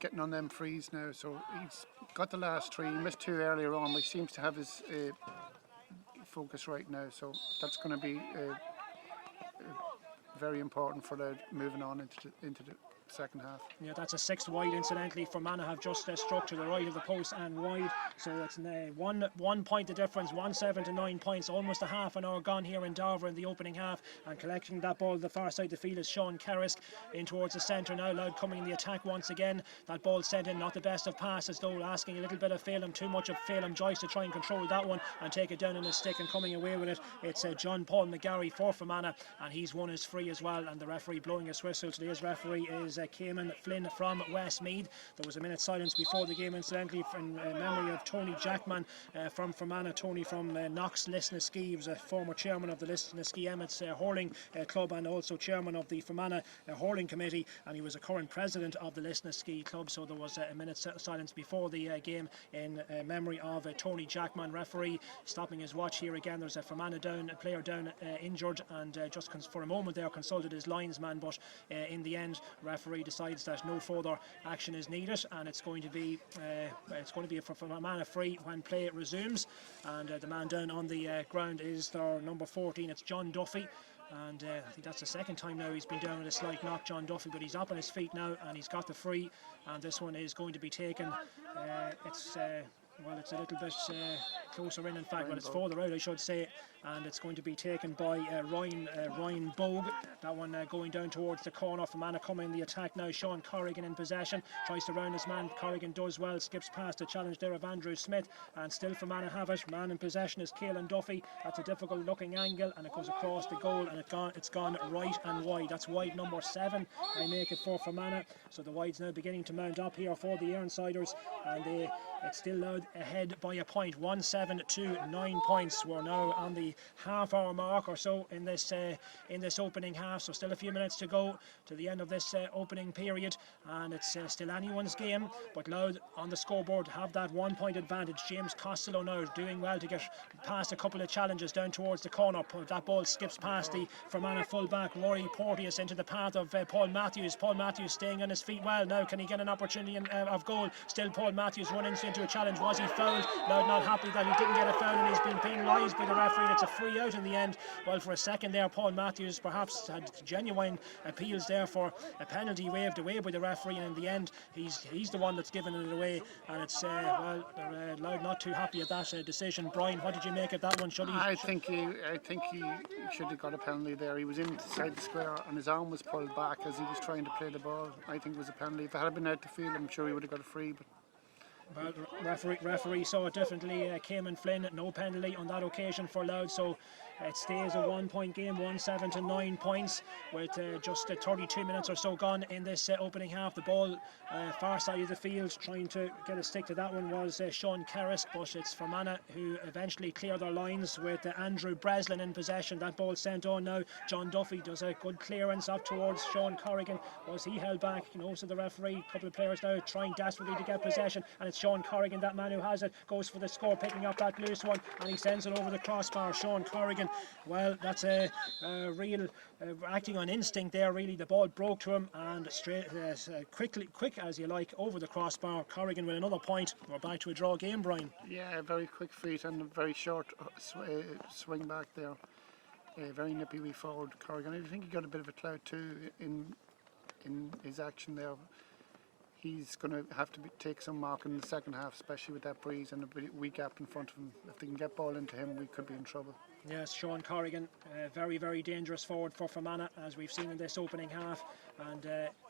getting on them frees now, so he's got the last three. He missed two earlier on, but he seems to have his focus right now, so that's going to be very important for the moving on into the second half. Yeah, that's a sixth wide, incidentally. Fermanagh have just struck to the right of the post and wide, so it's 1 point the difference, 17 to 9 points. Almost a half an hour gone here in Darver in the opening half, and collecting that ball to the far side of the field is Sean Carrisk in towards the centre now. Louth coming in the attack once again. That ball sent in, not the best of passes though, asking a little bit of Phelan, too much of Phelan Joyce to try and control that one and take it down in his stick, and coming away with it, it's John Paul McGarry for Fermanagh, and he's won his free as well. And the referee blowing his whistle. Today's referee is Cayman Flynn from Westmeath. There was a minute's silence before the game, incidentally, in memory of Tony Jackman from Fermanagh. Tony from Knox Lisnaskea. He was a former chairman of the Lisnaskea Emmets Hurling club, and also chairman of the Fermanagh Hurling committee, and he was a current president of the Lisnaskea club. So there was a minute's silence before the game in memory of Tony Jackman. Referee stopping his watch here again. There's a Fermanagh player down injured, and just for a moment there consulted his linesman, but in the end referee decides that no further action is needed, and it's going to be for Fermanagh free when play resumes. And the man down on the ground is their number 14. It's John Duffy, and I think that's the second time now he's been down with a slight knock, John Duffy, but he's up on his feet now and he's got the free, and this one is going to be taken. It's a little bit closer in fact, well, it's further out I should say, and it's going to be taken by Ryan Bogue. That one going down towards the corner. Fermanagh coming in the attack now. Sean Corrigan in possession, tries to round his man. Corrigan does well, skips past the challenge there of Andrew Smith, and still Fermanagh have it. Man in possession is Caelan Duffy. That's a difficult looking angle, and it goes across the goal, and it's gone right and wide. That's wide number 7. They make it for Fermanagh, so the wides now beginning to mount up here for the Ironsiders, and it's still Louth ahead by a point, 17 to 9 points. We're now on the half-hour mark or so in this opening half, so still a few minutes to go to the end of this opening period, and it's still anyone's game. But Louth on the scoreboard have that 1 point advantage. James Costello now doing well to get past a couple of challenges down towards the corner. That ball skips past the Fermanagh full-back Rory Porteous into the path of Paul Matthews. Paul Matthews staying on his feet well now. Can he get an opportunity of goal? Still Paul Matthews running into a challenge. Was he fouled? Louth not happy that he didn't get a foul, and he's been penalised by the referee. It's a free out in the end. Well, for a second there, Paul Matthews perhaps had genuine appeals there for a penalty waved away by the referee, and in the end he's the one that's given it away, and it's Louth not too happy at that decision. Brian, what did you make of that one? I think he should have got a penalty there. He was inside the square and his arm was pulled back as he was trying to play the ball. I think it was a penalty. If it had been out the field, I'm sure he would have got a free, but well, referee saw it differently. Cayman Flynn, no penalty on that occasion for Louth, so it stays a 1 point game, 17 to 9 points, with just 32 minutes or so gone in this opening half. The ball far side of the field, trying to get a stick to that one was Sean Carrisk, but it's Fermanagh who eventually clear their lines with Andrew Breslin in possession. That ball sent on now. John Duffy does a good clearance up towards Sean Corrigan. Was he held back? So the referee, a couple of players now trying desperately to get possession, and it's Sean Corrigan, that man who has it, goes for the score, picking up that loose one, and he sends it over the crossbar. Sean Corrigan, well, that's a real acting on instinct there, really. The ball broke to him, and straight, quick as you like, over the crossbar. Corrigan with another point. We're back to a draw game, Brian. Yeah, very quick feet and a very short swing back there. Very nippy wee forward, Corrigan. I think he got a bit of a clout too in his action there. He's going to have to take some mark in the second half, especially with that breeze and a wee gap in front of him. If they can get ball into him, we could be in trouble. Yes, Sean Corrigan, very, very dangerous forward for Fermanagh, as we've seen in this opening half, and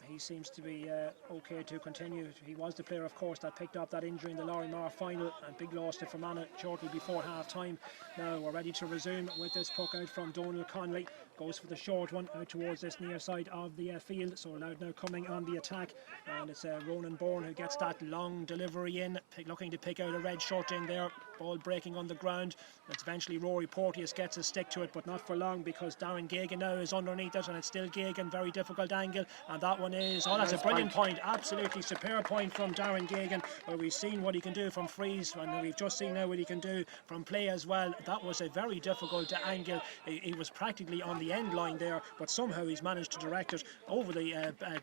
he seems to be okay to continue. He was the player, of course, that picked up that injury in the Lorimar final, and big loss to Fermanagh shortly before half-time. Now we're ready to resume with this puck out from Donald Connolly. Goes for the short one out towards this near side of the field. So Louth now coming on the attack, and it's Ronan Bourne who gets that long delivery in, looking to pick out a red shirt in there, ball breaking on the ground. It's eventually Rory Porteous gets a stick to it, but not for long, because Darren Geoghegan now is underneath it, and it's still Geoghegan, very difficult angle, and that one is, oh, that's a brilliant point, absolutely superb point from Darren Geoghegan, where we've seen what he can do from frees, and we've just seen now what he can do from play as well. That was a very difficult angle. He was practically on the end line there, but somehow he's managed to direct it over the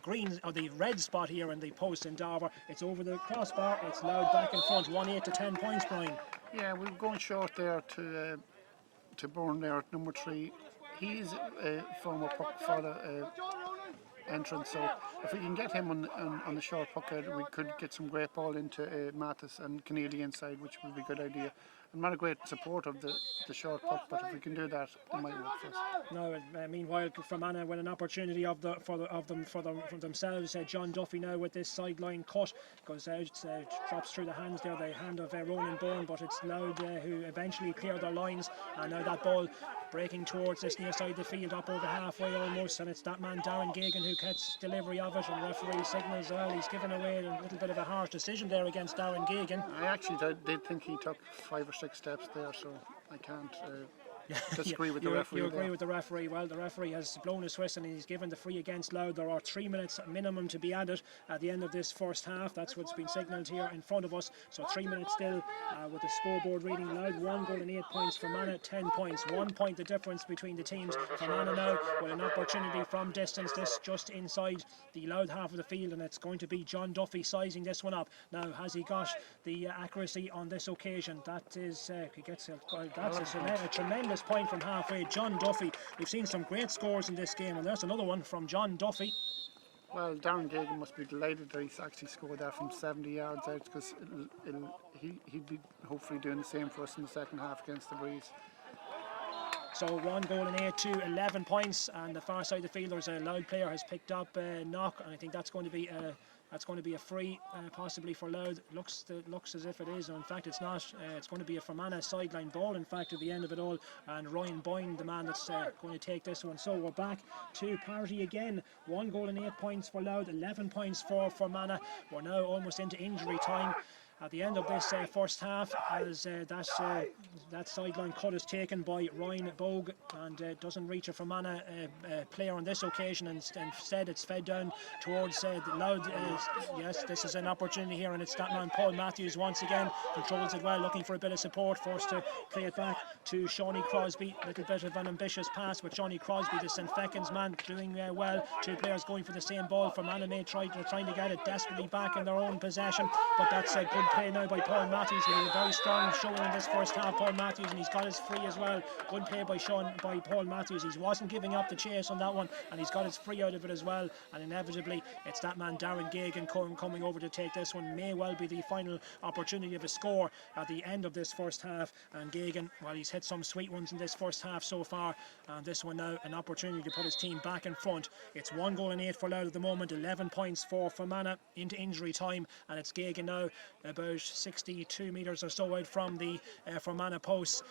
green, or the red spot here in the post in Darver. It's over the crossbar, it's Louth back in front, 1-8 to 10 points, Brian. Yeah, we were going short there to Byrne there at number 3. He's a former puck follow entrance, so if we can get him on the short puck, we could get some great ball into Mathis and Keneally inside, which would be a good idea. I'm not a great supporter of the short puck, but if we can do that, it might work for us. No, meanwhile, Fermanagh with an opportunity for themselves. John Duffy now with this sideline cut, goes out, drops through the hands there, the hand of Ronan Byrne, but it's Louth who eventually clear their lines, and now that ball breaking towards this near side of the field, up over halfway almost, and it's that man Darren Geoghegan who gets delivery of it, and referee signals, well, he's given away a little bit of a harsh decision there against Darren Geoghegan. I actually did think he took 5 or 6 steps there, so I can't disagree with the referee. You agree with the referee. Well, the referee has blown his whistle and he's given the free against Louth. There are 3 minutes minimum to be added at the end of this first half. That's what's been signalled here in front of us. So 3 minutes still with the scoreboard reading. Louth 1 goal and 8 points. Fermanagh 10 points. 1 point the difference between the teams. Fermanagh now with an opportunity from distance. This just inside the Louth half of the field, and it's going to be John Duffy sizing this one up. Now, has he got the accuracy on this occasion? That is, he gets that's a tremendous point from halfway. John Duffy, we've seen some great scores in this game, and there's another one from John Duffy. Well, Darren Geoghegan must be delighted that he's actually scored that from 70 yards out, because he'd be hopefully doing the same for us in the second half against the Breeze. So 1 goal and 8 to 11 points, and the far side of the field there's a Louth player has picked up a knock, and I think that's going to be a free, possibly for Louth. Looks as if it is, and in fact it's not. It's going to be a Fermanagh sideline ball, in fact, at the end of it all, and Ryan Boyne, the man that's going to take this one. So we're back to parity again. 1 goal and 8 points for Louth, 11 points for Fermanagh. We're now almost into injury time at the end of this first half, as that sideline cut is taken by Ryan Bogue, and doesn't reach a Fermanagh player on this occasion, and instead it's fed down towards the Louth. Yes, this is an opportunity here, and it's that man Paul Matthews once again controls it well, looking for a bit of support, forced to play it back to Shawnee Crosby. A little bit of an ambitious pass with Shawnee Crosby, the St. Feckin's man, doing well. 2 players going for the same ball. Fermanagh may trying to get it desperately back in their own possession, but that's a good play now by Paul Matthews. He had a very strong showing in this first half, Paul Matthews, and he's got his free as well. Good play by Paul Matthews. He wasn't giving up the chase on that one, and he's got his free out of it as well. And inevitably it's that man Darren Geoghegan coming over to take this one. May well be the final opportunity of a score at the end of this first half, and Geoghegan, well, he's hit some sweet ones in this first half so far, and this one now an opportunity to put his team back in front. It's 1 goal and 8 for Louth at the moment, 11 points for Fermanagh into injury time, and it's Geoghegan now about 62 metres or so out from the Fermanagh posts,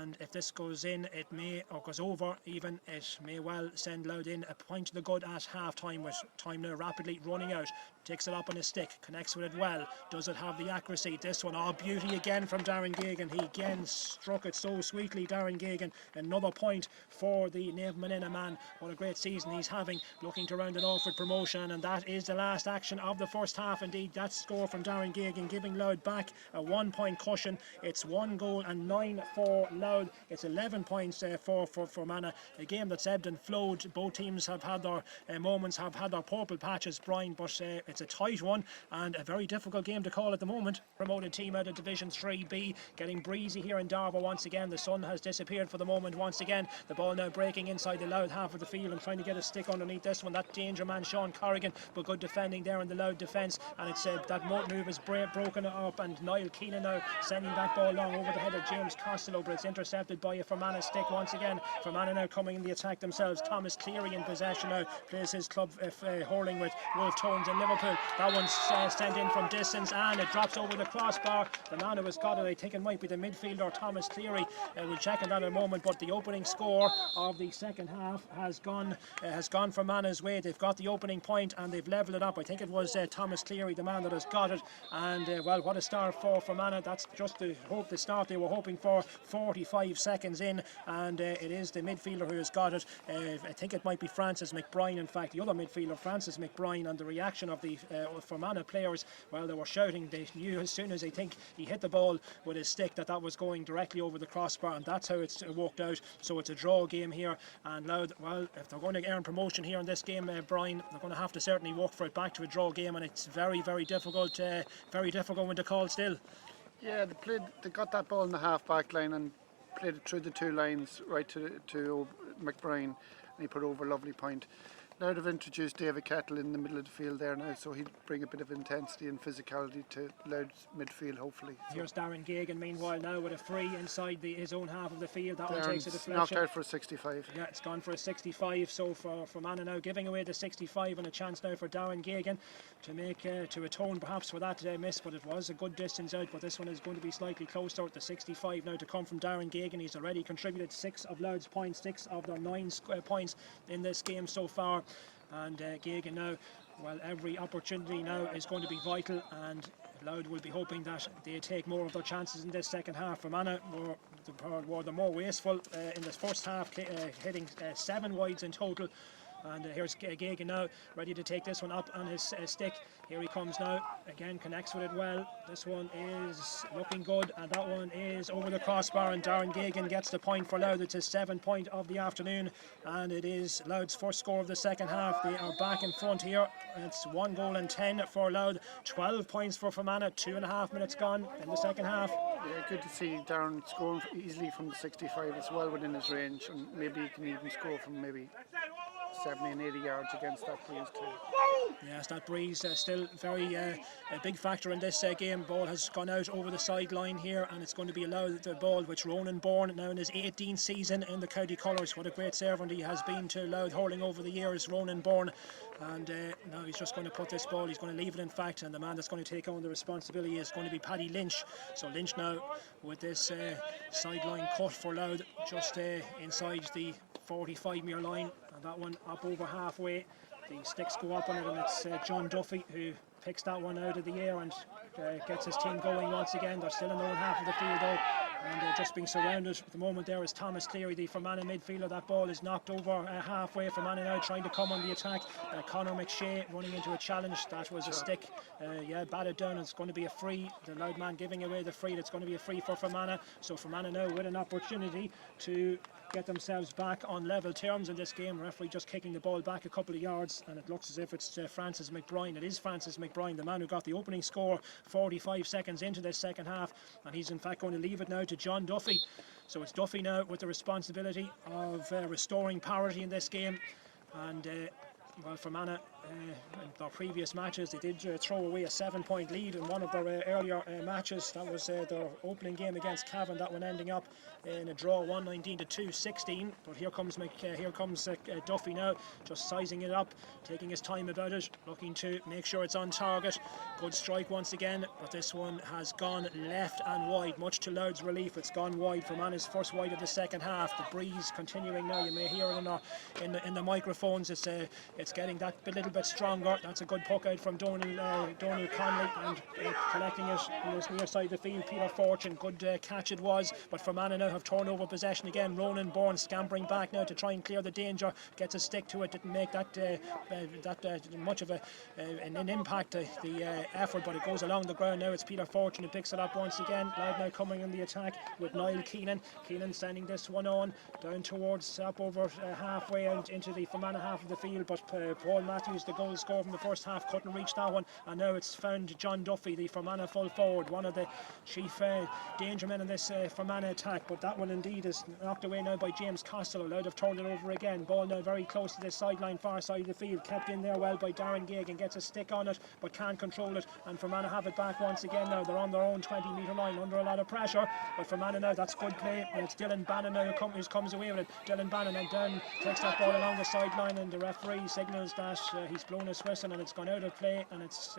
and if this goes in, it may, or goes over even, it may well send Louth in a point to the good at half time, with time now rapidly running out. Takes it up on a stick, connects with it well. Does it have the accuracy? This one, oh, beauty again from Darren Geoghegan. He again struck it so sweetly, Darren Geoghegan. Another point for the Naomh Manina man. What a great season he's having, looking to round it off with promotion, and that is the last action of the first half. Indeed, that score from Darren Geoghegan, giving Louth back a 1 point cushion. It's 1 goal and 9 for Louth. It's 11 points for Fermanagh. A game that's ebbed and flowed. Both teams have had their moments, have had their purple patches, Brian, but it's a tight one and a very difficult game to call at the moment. Promoted team out of Division 3B, getting breezy here in Darver once again. The sun has disappeared for the moment once again. The ball now breaking inside the Louth half of the field and trying to get a stick underneath this one. That danger man Sean Corrigan, but good defending there in the Louth defence, and it's that move is broken up, and Niall Keenan now sending that ball long over the head of James Costello, but It's intercepted by a Fermanagh stick once again. Fermanagh now coming in the attack themselves. Thomas Cleary in possession now, plays his club Hurling with Wolf Tones in Liverpool. That one's sent in from distance and it drops over the crossbar. The man who has got it, I think it might be the midfielder Thomas Cleary. We'll check on that in a moment, but the opening score of the second half has gone Fermanagh's way. They've got the opening point and they've levelled it up. I think it was Thomas Cleary, the man that has got it, and well, what a start for Fermanagh. That's just the start they were hoping for. 45 seconds in, and it is the midfielder who has got it. I think it might be Francis McBride, in fact, the other midfielder, Francis McBride, and the reaction of the Fermanagh players, well, they were shouting. They knew as soon as they think he hit the ball with his stick that was going directly over the crossbar, and that's how it's worked out. So it's a draw game here, and now, well, if they're going to earn promotion here in this game, Brian, they're going to have to certainly work for it back to a draw game, and it's very, very difficult when the call still. Yeah, they got that ball in the half-back line and played it through the two lines right to McBride, and he put over a lovely point. Now they've introduced David Kettle in the middle of the field there now, so he'll bring a bit of intensity and physicality to Louth's midfield, hopefully. So. Here's Darren Gagan, meanwhile, now with a free inside his own half of the field. That one takes a deflection. Knocked out for a 65. Yeah, it's gone for a 65, so for Fermanagh now giving away the 65, and a chance now for Darren Gagan to atone perhaps for that miss, but it was a good distance out, but this one is going to be slightly closer. The 65 now to come from Darren Gagan. He's already contributed 6 of Louth's points, 6 of their 9 points in this game so far. And Gagan now, well, every opportunity now is going to be vital, and Louth will be hoping that they take more of their chances in this second half. Fermanagh were the more wasteful in the first half, hitting 7 wides in total. And here's Gagan now, ready to take this one up on his stick. Here he comes now, again connects with it well. This one is looking good, and that one is over the crossbar, and Darren Gagan gets the point for Louth. It's his 7th point of the afternoon, and it is Louth's first score of the second half. They are back in front here. It's 1 goal and 10 for Louth, 12 points for Fermanagh, 2.5 minutes gone in the second half. Yeah, good to see Darren scoring easily from the 65. It's well within his range, and maybe he can even score from maybe 70 and 80 yards against that breeze too. Yes, that breeze still very a big factor in this game. Ball has gone out over the sideline here, and it's going to be allowed the ball, which Ronan Bourne, now in his 18th season in the county colours. What a great servant he has been to Louth Hurling over the years, Ronan Bourne. And now he's just going to put this ball, he's going to leave it in fact, and the man that's going to take on the responsibility is going to be Paddy Lynch. So Lynch now with this sideline cut for Louth, just inside the 45-metre line, and that one up over halfway. The sticks go up on it, and it's John Duffy who picks that one out of the air and gets his team going once again. They're still in their own half of the field though, and just being surrounded at the moment there is Thomas Cleary, the Fermanagh midfielder. That ball is knocked over halfway. Fermanagh now trying to come on the attack. Conor McShea running into a challenge. That was a stick, batted down. It's going to be a free. The Louth man giving away the free. It's going to be a free for Fermanagh. So Fermanagh now with an opportunity to get themselves back on level terms in this game. Referee just kicking the ball back a couple of yards, and it looks as if it's Francis McBride. It is Francis McBride, the man who got the opening score 45 seconds into this second half, and he's in fact going to leave it now to John Duffy. So it's Duffy now with the responsibility of restoring parity in this game. And well, Fermanagh in their previous matches, they did throw away a 7-point lead in one of their earlier matches. That was their opening game against Cavan. That one ending up in a draw, 119-2-16. But here comes Duffy now, just sizing it up, taking his time about it, looking to make sure it's on target. Good strike once again, but this one has gone left and wide, much to Louth's relief. It's gone wide. Fermanagh's first wide of the second half. The breeze continuing now. You may hear it in the microphones. It's getting that little bit stronger. That's a good puck out from Donal Conley, and collecting it on the near side of the field. Peter Fortune, good catch it was, but Fermanagh now have turned over possession again. Ronan Bourne scampering back now to try and clear the danger. Gets a stick to it. Didn't make that much of an impact, the effort, but it goes along the ground now. It's Peter Fortune who picks it up once again. Louth now coming in the attack with Niall Keenan. Keenan sending this one on down towards up over halfway out into the Fermanagh half of the field, but Paul Matthews was the goal scored from the first half, couldn't reach that one, and now it's found John Duffy, the Fermanagh full forward, one of the chief danger men in this Fermanagh attack, but that one indeed is knocked away now by James Costello. Louth have turned it over again, ball now very close to the sideline, far side of the field, kept in there well by Darren Gagan, gets a stick on it but can't control it, and Fermanagh have it back once again now. They're on their own 20-metre line under a lot of pressure, but Fermanagh now, that's good play, and it's Dylan Bannon now who comes away with it. Dylan Bannon, and down takes that ball along the sideline, and the referee signals that he's blown his whistle and it's gone out of play, and it's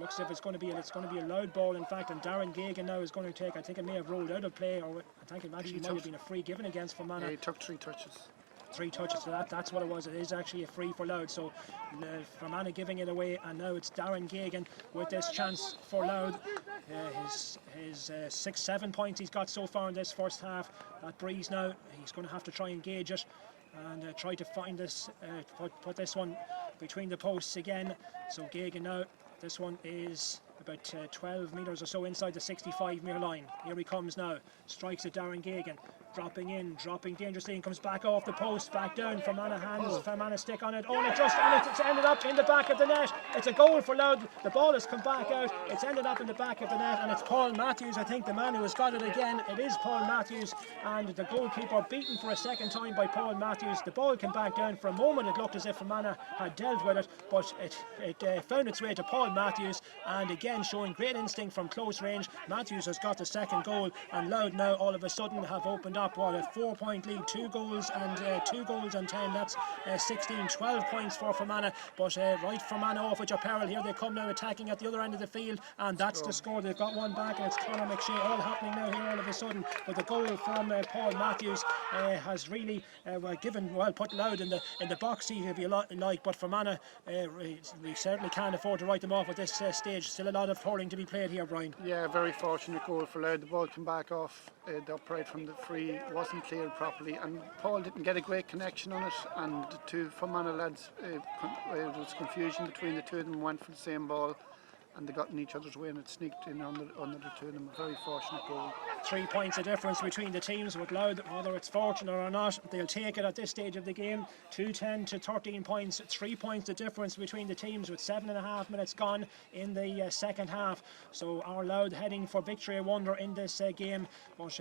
looks as if it's going to be a Louth ball in fact, and Darren Gagan now is going to take, I think it may have rolled out of play, or I think it actually might have been a free given against Fermanagh. Yeah, he took 3 touches. 3 touches, so that's what it was. It is actually a free for Louth, so Fermanagh giving it away, and now it's Darren Gagan with this chance for Louth. His 6-7 points he's got so far in this first half. That breeze now, he's going to have to try and gauge it and try to find this, put this one between the posts again. So Gagan now, this one is about 12 metres or so inside the 65-metre line. Here he comes now, strikes at Darren Gagan, dropping dangerously, and comes back off the post, back down. Fermanagh hands, Fermanagh stick on it. Oh, and it's ended up in the back of the net. It's a goal for Louth. The ball has come back out. It's ended up in the back of the net, and it's Paul Matthews, I think, the man who has got it again. It is Paul Matthews, and the goalkeeper beaten for a second time by Paul Matthews. The ball came back down. For a moment it looked as if Fermanagh had dealt with it, but it found its way to Paul Matthews, and again showing great instinct from close range. Matthews has got the second goal, and Louth now all of a sudden have opened up what, a 4-point lead, 2 goals and 10. That's 12 points for Fermanagh, but right Fermanagh off with your peril. Here they come now attacking at the other end of the field, and that's the score. They've got one back, and it's Conor McShea all happening now here all of a sudden. But the goal from Paul Matthews has really put Louth in the box seat if you like, but Fermanagh we certainly can't afford to write them off at this stage. Still a lot of hurling to be played here, Brian. Yeah, very fortunate goal for Louth. The ball came back off the upright from the free, wasn't cleared properly, and Paul didn't get a great connection on it, and the two Fermanagh lads, there was confusion between the two of them, went for the same ball, and they got in each other's way, and it sneaked in under the two of them. A very fortunate goal. 3 points of difference between the teams, with Louth, whether it's fortunate or not, they'll take it at this stage of the game. 2-10 to 13 points, 3 points of difference between the teams, with 7.5 minutes gone in the second half. So our Louth heading for victory, I wonder, in this game. But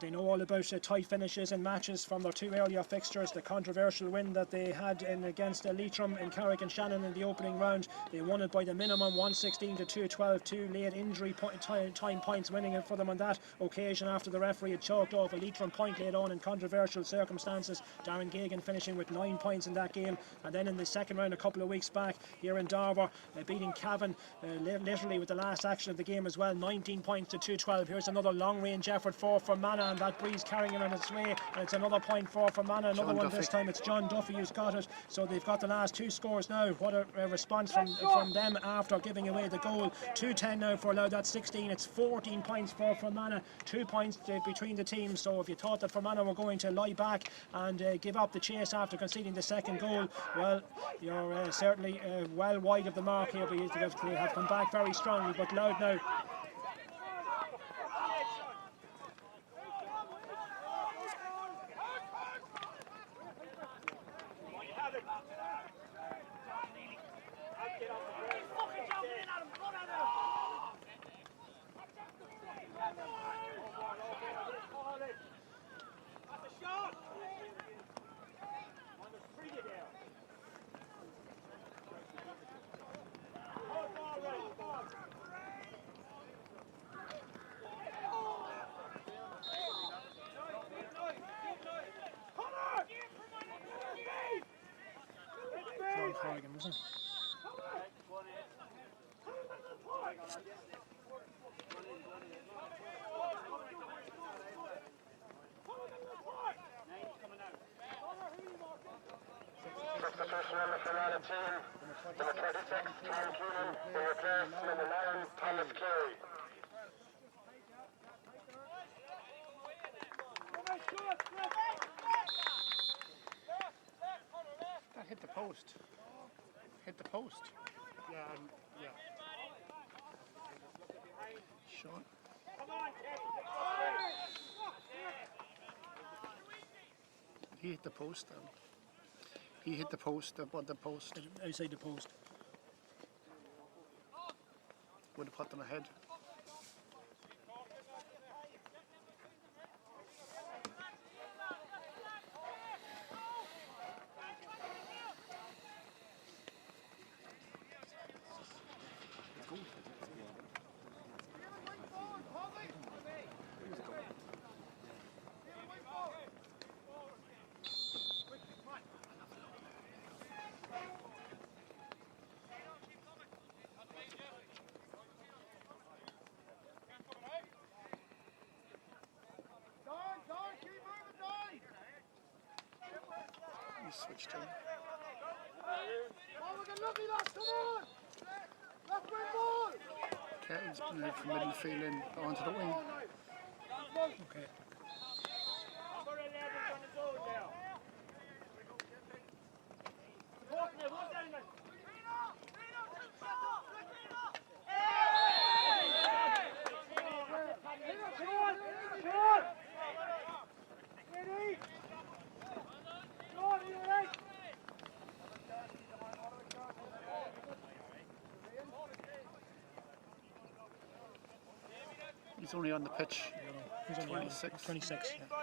they know all about tight finishes in matches from their 2 earlier fixtures. The controversial win that they had against Leitrim in Carrick and Shannon in the opening round, they won it by the minimum, 116 to 212, 2 late injury time points winning it for them on that occasion after the referee had chalked off a Leitrim point late on in controversial circumstances. Darren Gagan finishing with 9 points in that game, and then in the second round a couple of weeks back here in Darver, beating Cavan literally with the last action of the game as well, 19 points to 212. Here's another long range effort for Fermanagh, and that breeze carrying it on its way, and it's another point for Fermanagh, another one this time. It's John Duffy who's got it, so they've got the last 2 scores now. What a response from them after giving away the goal. 2-10 now for Louth, that's 16. It's 14 points for Fermanagh, 2 points between the teams. So if you thought that Fermanagh were going to lie back and give up the chase after conceding the second goal, well, you're certainly well wide of the mark here, but they have come back very strongly. But Louth now, Substitution on the Fermanagh team. Number 26, Tom Keenan, in replace number 9, Thomas Carey. That hit the post. Hit the post. Yeah. Sean. He hit the post then. He hit the post, above the post. Outside the post. Would have put them ahead. He switched in. Okay, he's been from midfield in onto the wing. Okay. He's only on the pitch. He's only 26. 26. Yeah.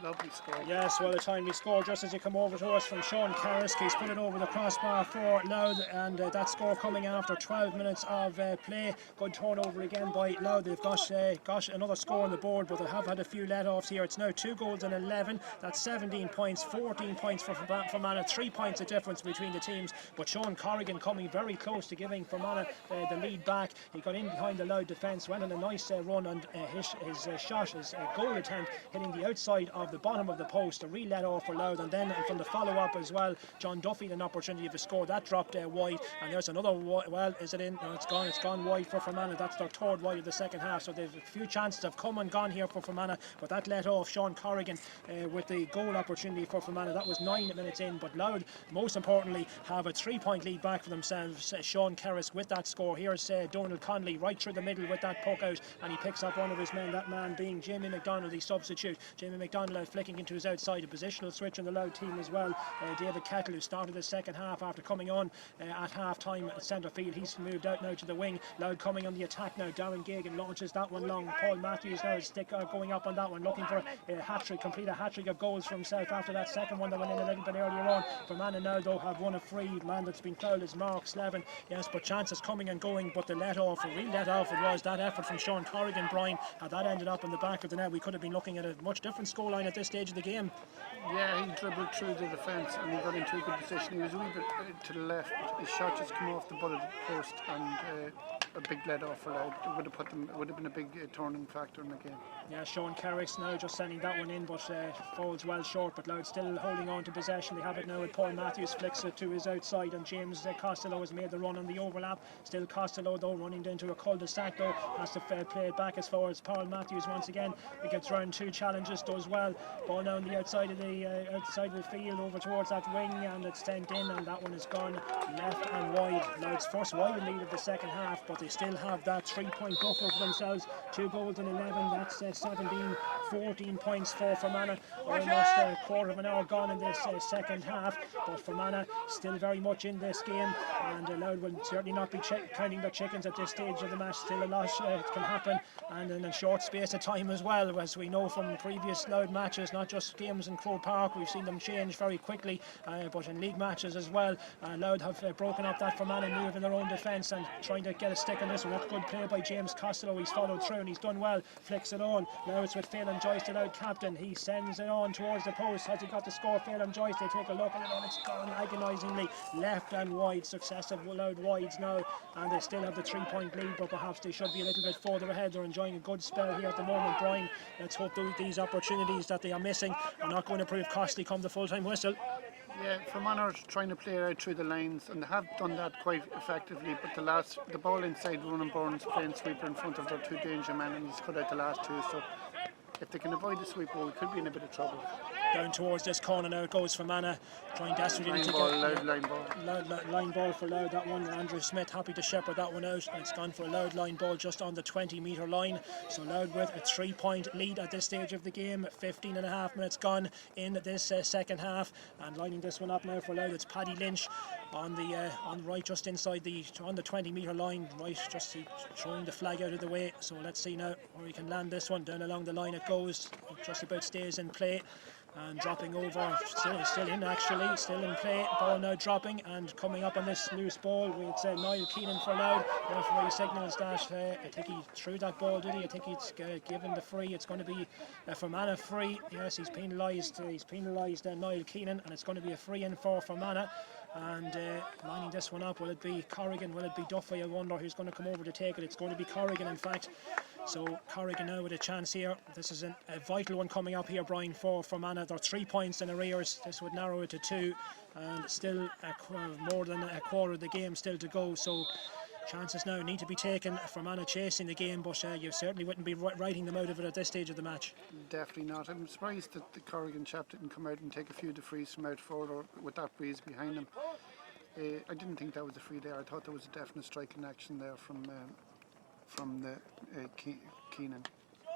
Lovely score. Yes, well, a timely score just as you come over to us from Sean Carrisk. He's put it over the crossbar for Louth, and that score coming after 12 minutes of play. Good turnover again by Louth. They've got another score on the board, but they have had a few let-offs here. It's now 2 goals and 11. That's 17 points, 14 points for Fermanagh. 3 points of difference between the teams, but Sean Corrigan coming very close to giving Fermanagh the lead back. He got in behind the Louth defence, went on a nice run, and his shot, his goal attempt, hitting the outside of the bottom of the post, a re-let off for Louth, and then from the follow-up as well, John Duffy an opportunity to score. That dropped wide, and there's another well, is it in? No, it's gone wide for Fermanagh. That's their third wide of the second half, so there's a few chances have come and gone here for Fermanagh, but that let off Sean Corrigan with the goal opportunity for Fermanagh. That was 9 minutes in, but Louth, most importantly, have a 3-point lead back for themselves. Sean Carrisk with that score. Here's Donald Connolly right through the middle with that puck out, and he picks up one of his men, that man being Jamie McDonald, the substitute. Jamie McDonald flicking into his outside, a positional switch on the Louth team as well. David Kettle, who started the second half after coming on at half time at centre field, he's moved out now to the wing. Louth coming on the attack now. Darren Gagan launches that one long. Paul Matthews now is going up on that one, looking for a hat-trick, complete a hat-trick of goals for himself after that second one that went in a little bit earlier on. Fermanagh now though have one of free. Man that's been fouled is Mark Slevin. Yes, but chances coming and going, but the let-off, a real let-off it was, that effort from Sean Corrigan, Brian, had that ended up in the back of the net, we could have been looking at a much different scoreline at this stage of the game. Yeah, he dribbled through the defence and he got into a good position. He was a wee bit to the left, but his shot just came off the butt of the post, and a big let off for Louth. It would have been a big turning factor in the game. Yeah, Sean Carrick now just sending that one in, but falls well short. But Louth still holding on to possession. They have it now with Paul Matthews, flicks it to his outside, and James Costello has made the run on the overlap. Still Costello though running into a cul-de-sac though, has to play it back as far as Paul Matthews once again. He gets round 2 challenges, does well. Ball now on the outside of the field over towards that wing, and it's sent in, and that one is gone left and wide. Louth's first wide lead of the second half, but they still have that 3-point buffer for themselves. 2 goals and 11. That's 14 points for Fermanagh. Almost a quarter of an hour gone in this second half, but Fermanagh still very much in this game, and Louth will certainly not be counting their chickens at this stage of the match. Still a lot can happen, and in a short space of time as well, as we know from previous Louth matches, not just games in Croke Park, we've seen them change very quickly, but in league matches as well. Louth have broken up that Fermanagh move in their own defence and trying to get a stick on this one. That's good play by James Costello. He's followed through and he's done well, flicks it on. Now it's with Phelan Phelan Joyce, the Louth captain. He sends it on towards the post. Has he got the score? Phelan Joyce, they take a look at it, and it's gone agonisingly left and wide. Successive Louth wides now, and they still have the 3-point lead, but perhaps they should be a little bit further ahead. They're enjoying a good spell here at the moment, Brian. Let's hope these opportunities that they are missing are not going to prove costly come the full-time whistle. Yeah, Fermanagh are trying to play out through the lines, and they have done that quite effectively, but the ball inside Ronan Burns playing sweeper in front of their two danger men, and he's cut out the last two, so if they can avoid the sweeper, we could be in a bit of trouble. Down towards this corner now it goes for Fermanagh, trying desperately to Line ball. line ball for Louth. That one, Andrew Smith happy to shepherd that one out. It's gone for a Louth line ball just on the 20-metre line. So Louth with a 3-point lead at this stage of the game. 15 and a half minutes gone in this second half, and lining this one up now for Louth, it's Paddy Lynch on the right, just inside on the 20-metre line, right, just throwing the flag out of the way. So let's see now where he can land this one. Down along the line it goes, it just about stays in play. And dropping over, still in play. Ball now dropping and coming up on this loose ball. It's Niall Keenan for Louth. Referee signals that I think he threw that ball, did he? I think he's given the free. It's going to be a Fermanagh free. Yes, he's penalised. Niall Keenan, and it's going to be a free in for Fermanagh. And lining this one up, will it be Corrigan? Will it be Duffy? I wonder who's going to come over to take it. It's going to be Corrigan, in fact. So Corrigan now with a chance here. This is a vital one coming up here, Brian, for Fermanagh. They're 3 points in arrears. This would narrow it to 2, and still more than a quarter of the game still to go. So chances now need to be taken. Fermanagh chasing the game, but you certainly wouldn't be writing them out of it at this stage of the match. Definitely not. I'm surprised that the Corrigan chap didn't come out and take a few defrees from out forward with that breeze behind him. I didn't think that was a free there. I thought there was a definite striking action there from Keenan.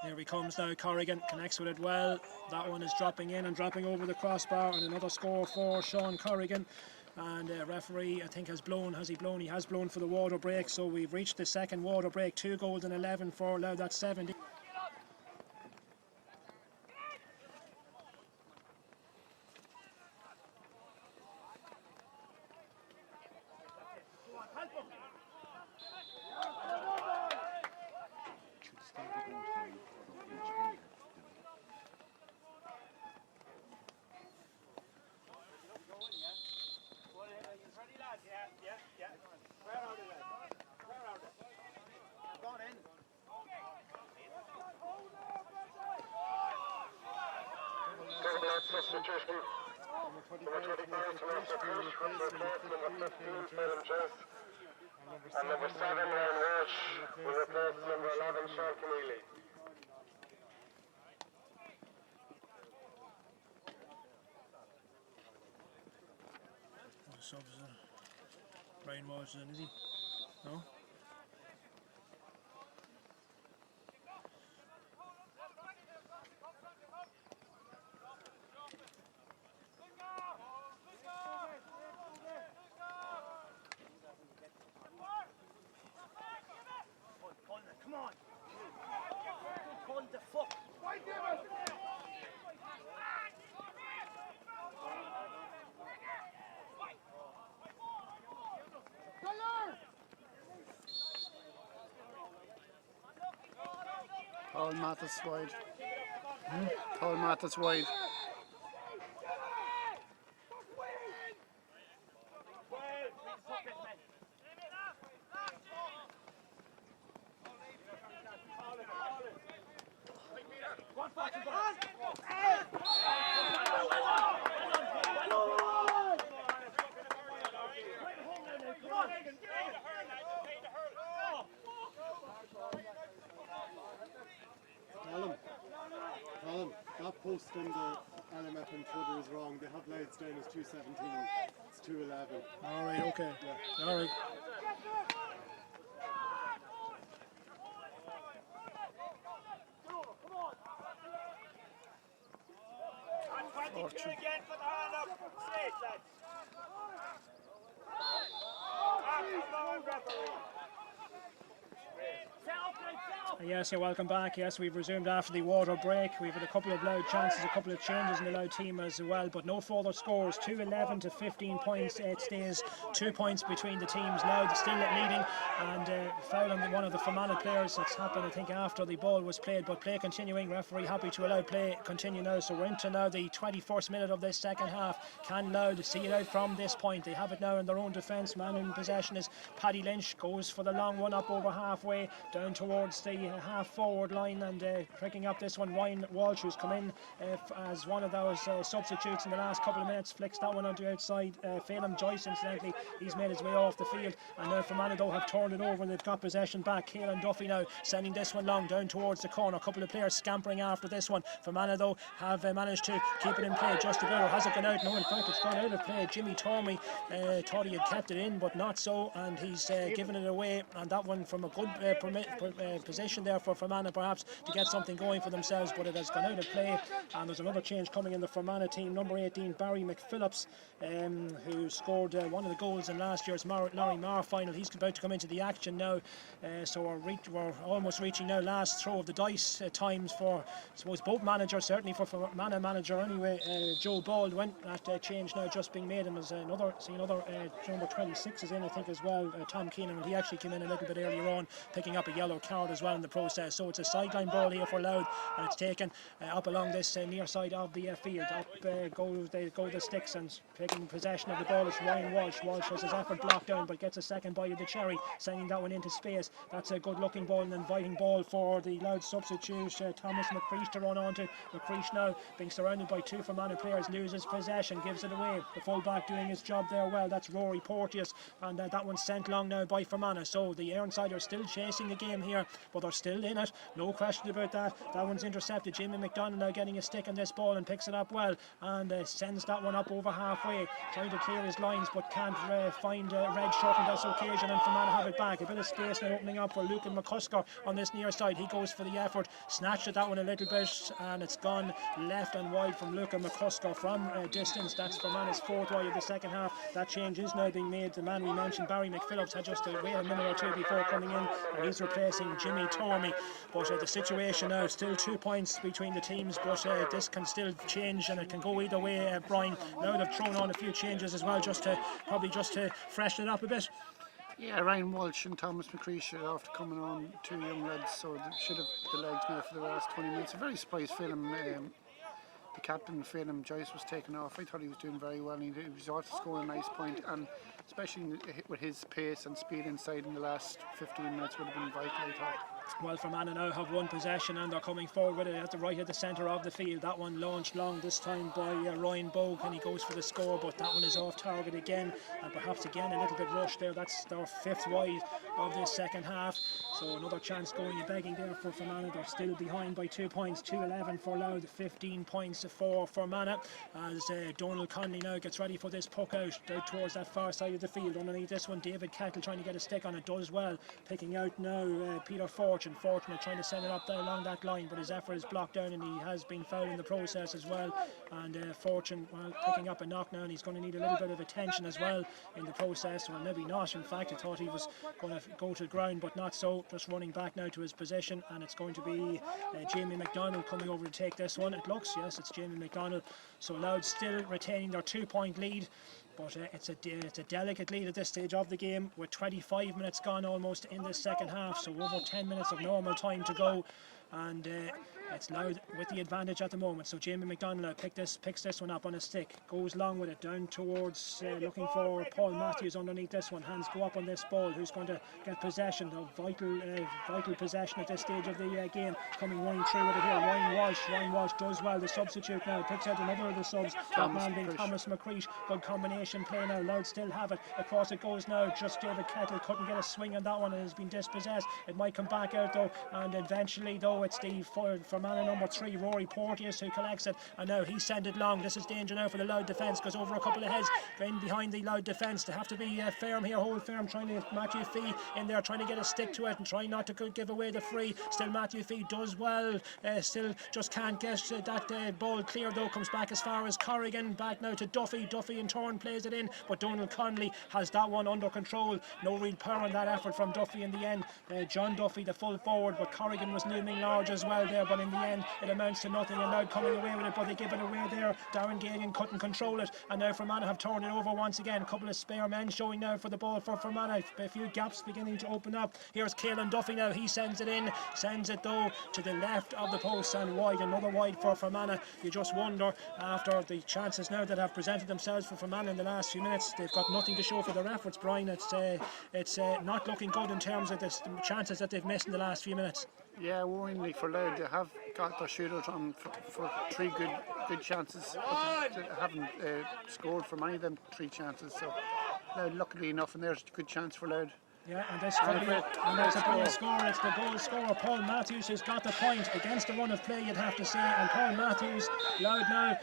Here he comes now. Corrigan connects with it well. That one is dropping in and dropping over the crossbar, and another score for Sean Corrigan. And referee, I think, has blown. Has he blown? He has blown for the water break. So we've reached the second water break. 2 goals and 11 for Louth. That's 70. Substitution. Number 25 from Push, number 15 Phelan Joyce, and number 7 Ryan Walsh will replace number 11 Sean Keneally. Ryan Walsh, is he? No? Paul Mathis wide. Paul Mathis wide. That post on the LMF and Twitter is wrong. They have Louth down as 217. It's 211. All right, okay. Yeah. All right. Fortune. Yes, you're welcome back. Yes, we've resumed after the water break. We've had a couple of Louth chances, a couple of changes in the Louth team as well, but no further scores. 2-11 to 15 points. It stays 2 points between the teams. Louth still leading, and foul on one of the Fermanagh players. That's happened, I think, after the ball was played, but play continuing. Referee happy to allow play continue now. So we're into now the 21st minute of this second half. Can Louth see it out from this point? They have it now in their own defence. Man in possession is Paddy Lynch. Goes for the long one up over halfway, down towards the half forward line, and picking up this one, Ryan Walsh, who's come in as one of those substitutes in the last couple of minutes, flicks that one onto outside. Phelan Joyce, incidentally, he's made his way off the field, and now Fermanagh though have turned it over and they've got possession back. Caelan Duffy now sending this one long down towards the corner. A couple of players scampering after this one. Fermanagh though have managed to keep it in play just about, or has it gone out? No, in fact it's gone out of play. Jimmy Tormey thought he had kept it in, but not so, and he's given it away, and that one from a good position there for Fermanagh perhaps to get something going for themselves, but it has gone out of play. And there's another change coming in the Fermanagh team. Number 18, Barry Mcphillips, who scored one of the goals in last year's Larry Marr final. He's about to come into the action now, so we're almost reaching now last throw of the dice times for, I suppose, both managers, certainly for Fermanagh manager anyway. Joe Bald went that change now just being made, and there's another number 26 is in, I think, as well, Tom Keenan, and he actually came in a little bit earlier on, picking up a yellow card as well in the process. So it's a sideline ball here for Louth, and it's taken up along this near side of the field. Up go the sticks, and taking possession of the ball is Ryan Walsh. Walsh has his effort blocked down, but gets a second bite of the cherry, sending that one into space. That's a good looking ball, an inviting ball for the Louth substitute, Thomas McCreesh, to run on to. McCreesh now being surrounded by two Fermanagh players, loses possession, gives it away. The full-back doing his job there well, that's Rory Porteous, and that one's sent long now by Fermanagh. So the Ironside are still chasing the game here, but they're still in it, no question about that. That one's intercepted. Jimmy McDonald now getting a stick on this ball and picks it up well, and sends that one up over halfway, trying to clear his lines, but can't find Red Shirt on this occasion, and Fermanagh have it back. A bit of space now opening up for Lucan McCusker on this near side. He goes for the effort, snatched at that one a little bit, and it's gone left and wide from Lucan McCusker from distance. That's Fermanagh's fourth wide of the second half. That change is now being made. The man we mentioned, Barry Mcphillips, had just to wait a minute or two before coming in, and he's replacing Jimmy Tormey. But the situation now, still 2 points between the teams, but this can still change, and it can go either way. Brian, now they've thrown on a few changes as well, just to freshen it up a bit. Yeah, Ryan Walsh and Thomas McCreesh are after coming on, two young lads, so they should have the legs now for the last 20 minutes. A very surprised Phelan, the captain Phelan Joyce was taken off. I thought he was doing very well, and he was also scoring a nice point, and especially with his pace and speed inside in the last 15 minutes would have been vital, I thought. Well, Fermanagh now have one possession, and they're coming forward with it at the right of the centre of the field. That one launched long this time by Ryan Bogue, and he goes for the score, but that one is off target again, and perhaps again a little bit rushed there. That's their fifth wide of this second half, so another chance going and begging there for Fermanagh. They're still behind by 2 points, 2-11 for Louth, 15 points for Fermanagh, as Donald Conley now gets ready for this puck out towards that far side of the field. Underneath this one, David Kettle trying to get a stick on it, does well, picking out now Peter Fortune trying to send it up there along that line, but his effort is blocked down, and he has been fouled in the process as well. And Fortune, well, picking up a knock now, and he's going to need a little bit of attention as well in the process. Well, maybe not, in fact. I thought he was going to go to the ground, but not so. Just running back now to his position, and it's going to be Jamie McDonald coming over to take this one. It looks, yes, it's Jamie McDonald. So Louth still retaining their 2 point lead, but it's a delicate lead at this stage of the game, with 25 minutes gone almost in this second half, so over 10 minutes of normal time to go, and it's Louth with the advantage at the moment. So Jamie McDonald picks this one up on a stick, goes long with it down towards looking for Paul Matthews underneath this one. Hands go up on this ball, who's going to get possession of vital possession at this stage of the game. Coming running through with it here, Ryan Walsh does well, the substitute now picks out another of the subs, that man being Thomas McCreesh. Good combination play now. Louth still have it, across it goes now. Just David Kettle couldn't get a swing on that one, and has been dispossessed. It might come back out though, and eventually though it's the from Fermanagh, number 3, Rory Porteous, who collects it, and now he sent it long. This is danger now for the Louth defence, goes over a couple of heads, in behind the Louth defence. They have to be firm here, hold firm, trying to Matthew Fee in there, trying to get a stick to it and trying not to give away the free. Still Matthew Fee does well, still just can't get that ball clear though, comes back as far as Corrigan, back now to Duffy in turn plays it in, but Donald Connolly has that one under control. No real power in that effort from Duffy in the end. John Duffy, the full forward, but Corrigan was looming large as well there, but in the end it amounts to nothing, and Louth coming away with it, but they give it away there. Darren Gagan couldn't control it, and now Fermanagh have turned it over once again. A couple of spare men showing now for the ball for Fermanagh, a few gaps beginning to open up. Here's Caelan Duffy now, he sends it in, sends it though to the left of the post and wide, another wide for Fermanagh. You just wonder, after the chances now that have presented themselves for Fermanagh in the last few minutes, they've got nothing to show for their efforts, Brian. It's not looking good in terms of the chances that they've missed in the last few minutes. Yeah, worryingly for Louth, they have got their shootout on for 3 good chances, but they haven't scored from any of them 3 chances, so Louth luckily enough, and there's a good chance for Louth. Yeah, and there's a goal scorer. It's the goal scorer, Paul Matthews, who's got the point against the run of play, you'd have to say. And Paul Matthews, Louth now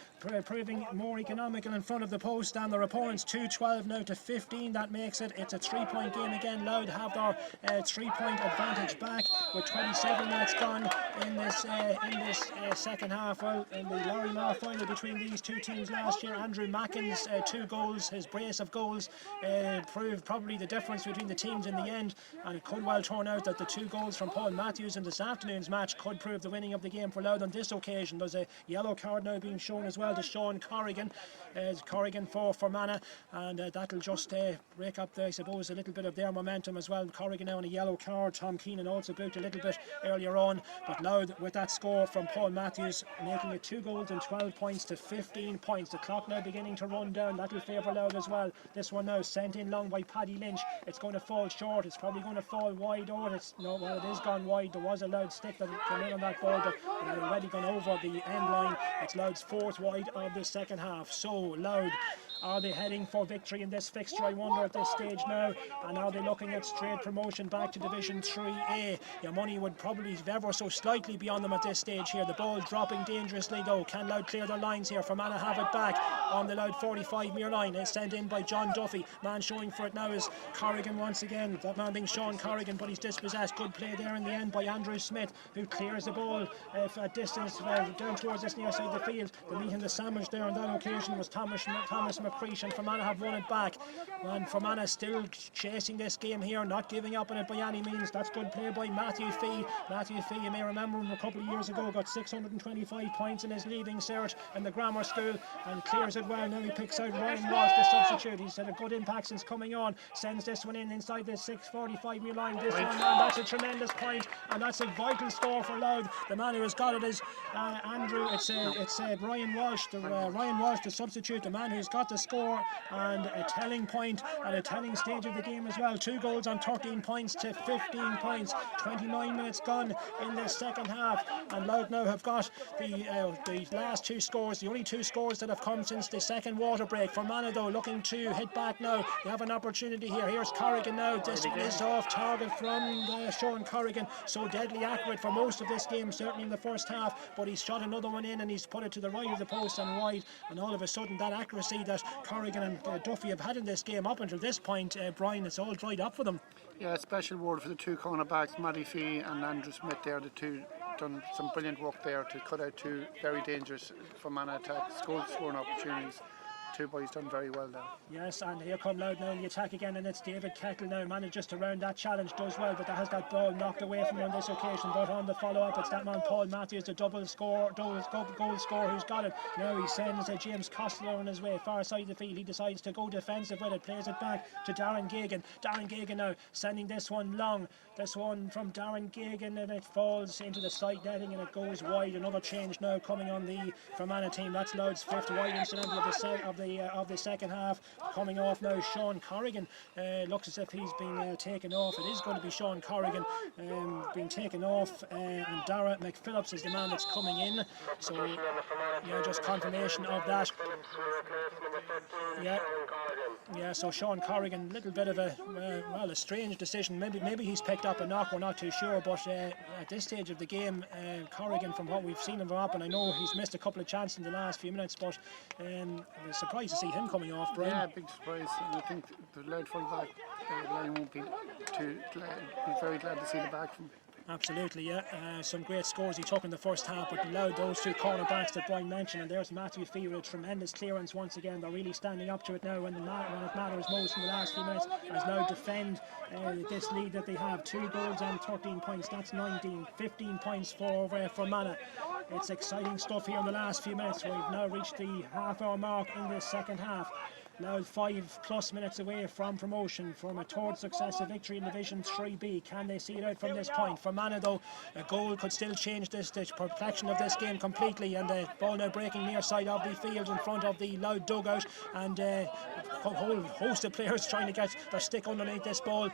proving more economical in front of the post than their opponents. 2-12 now to 15. That makes it. It's a 3-point game again. Louth have their 3-point advantage back with 27 minutes gone in this second half. Well, in the Lorimar final between these two teams last year, Andrew Mackin's 2 goals, his brace of goals, proved probably the difference between the teams in the end, and it could well turn out that the 2 goals from Paul Matthews in this afternoon's match could prove the winning of the game for Louth on this occasion. There's a yellow card now being shown as well to Sean Corrigan. Corrigan for Fermanagh, and that'll just break up, I suppose, a little bit of their momentum as well. Corrigan now on a yellow card. Tom Keenan also booked a little bit earlier on, but Louth with that score from Paul Matthews, making it 2 goals and 12 points to 15 points. The clock now beginning to run down. That'll favour Louth as well. This one now sent in long by Paddy Lynch. It's going to fall short. It's probably going to fall wide. It is gone wide. There was a Louth stick that came in on that ball, but it had already gone over the end line. It's Louth's 4th wide of the second half. So Louth, are they heading for victory in this fixture, I wonder, at this stage now? And are they looking at straight promotion back to Division 3A? Your money would probably ever so slightly be on them at this stage here. The ball dropping dangerously though. Can Louth clear their lines here? Fermanagh have it back on the Louth 45-metre line. It's sent in by John Duffy. Man showing for it now is Corrigan once again. That man being Sean Corrigan, but he's dispossessed. Good play there in the end by Andrew Smith, who clears the ball at distance down towards this near side of the field. The meat and the sandwich there on that occasion was Thomas McCreesh, and Fermanagh have won it back. And Fermanagh still chasing this game here, not giving up on it by any means. That's good play by Matthew Fee. Matthew Fee, you may remember him a couple of years ago, got 625 points in his leaving cert in the grammar school, and clears it well. Now he picks out Ryan Walsh, the substitute. He's had a good impact since coming on. Sends this one in inside the 645-metre line. This one, and that's a tremendous point, and that's a vital score for Louth. The man who has got it is Andrew. It's Ryan Walsh, the substitute, the man who's got the score, and a telling point at a telling stage of the game as well. 2 goals on 13 points to 15 points. 29 minutes gone in the second half, and Louth now have got the last 2 scores, the only 2 scores that have come since the second water break. Fermanagh though looking to hit back now. They have an opportunity here. Here's Corrigan now. This one is off target from Sean Corrigan. So deadly accurate for most of this game, certainly in the first half, but he's shot another one in and he's put it to the right of the post and wide, and all of a sudden that accuracy that Corrigan and Duffy have had in this game up until this point, Brian, it's all dried up for them. Yeah, special word for the 2 cornerbacks, Matty Fee and Andrew Smith there. The 2 done some brilliant work there to cut out 2 very dangerous Fermanagh attacks, scoring opportunities. 2 boys done very well there. Yes, and here come Louth now in the attack again, and it's David Kettle now manages to round that challenge, does well, but that has that ball knocked away from him on this occasion. But on the follow-up, it's that man Paul Matthews, the goal scorer, who's got it. Now he sends James Costello on his way far side of the field. He decides to go defensive with it, plays it back to Darren Gagan. Darren Gagan now sending this one long. This one from Darren Gagan, and it falls into the side netting and it goes wide. Another change now coming on the Fermanagh team. That's Louth's 5th wide incident of the second half. Coming off now, Sean Corrigan. Looks as if he's been taken off. It is going to be Sean Corrigan being taken off, and Darver Mcphillips is the man that's coming in. So yeah, just confirmation of that. Yeah. Yeah, so Sean Corrigan, a little bit of a strange decision. Maybe he's picked up a knock, we're not too sure, but at this stage of the game, Corrigan, from what we've seen him up, and I know he's missed a couple of chances in the last few minutes, but I was surprised to see him coming off, Brian. Yeah, big surprise. And I think the Louth front back line won't be too glad, be very glad to see the back from. Absolutely, yeah. Some great scores he took in the first half, but allowed those two cornerbacks that Brian mentioned. And there's Matthew Fee with a tremendous clearance once again. They're really standing up to it now when it matters most in the last few minutes. As now defend this lead that they have. 2 goals and 13 points. That's 19. 15 points for Fermanagh. It's exciting stuff here in the last few minutes. We've now reached the half-hour mark in this second half. Now 5+ minutes away from promotion, from a third successive victory in Division 3B. Can they see it out from this point? Fermanagh, though, a goal could still change the perplexion of this game completely, and the ball now breaking near side of the field in front of the Louth dugout, and a whole host of players trying to get their stick underneath this ball.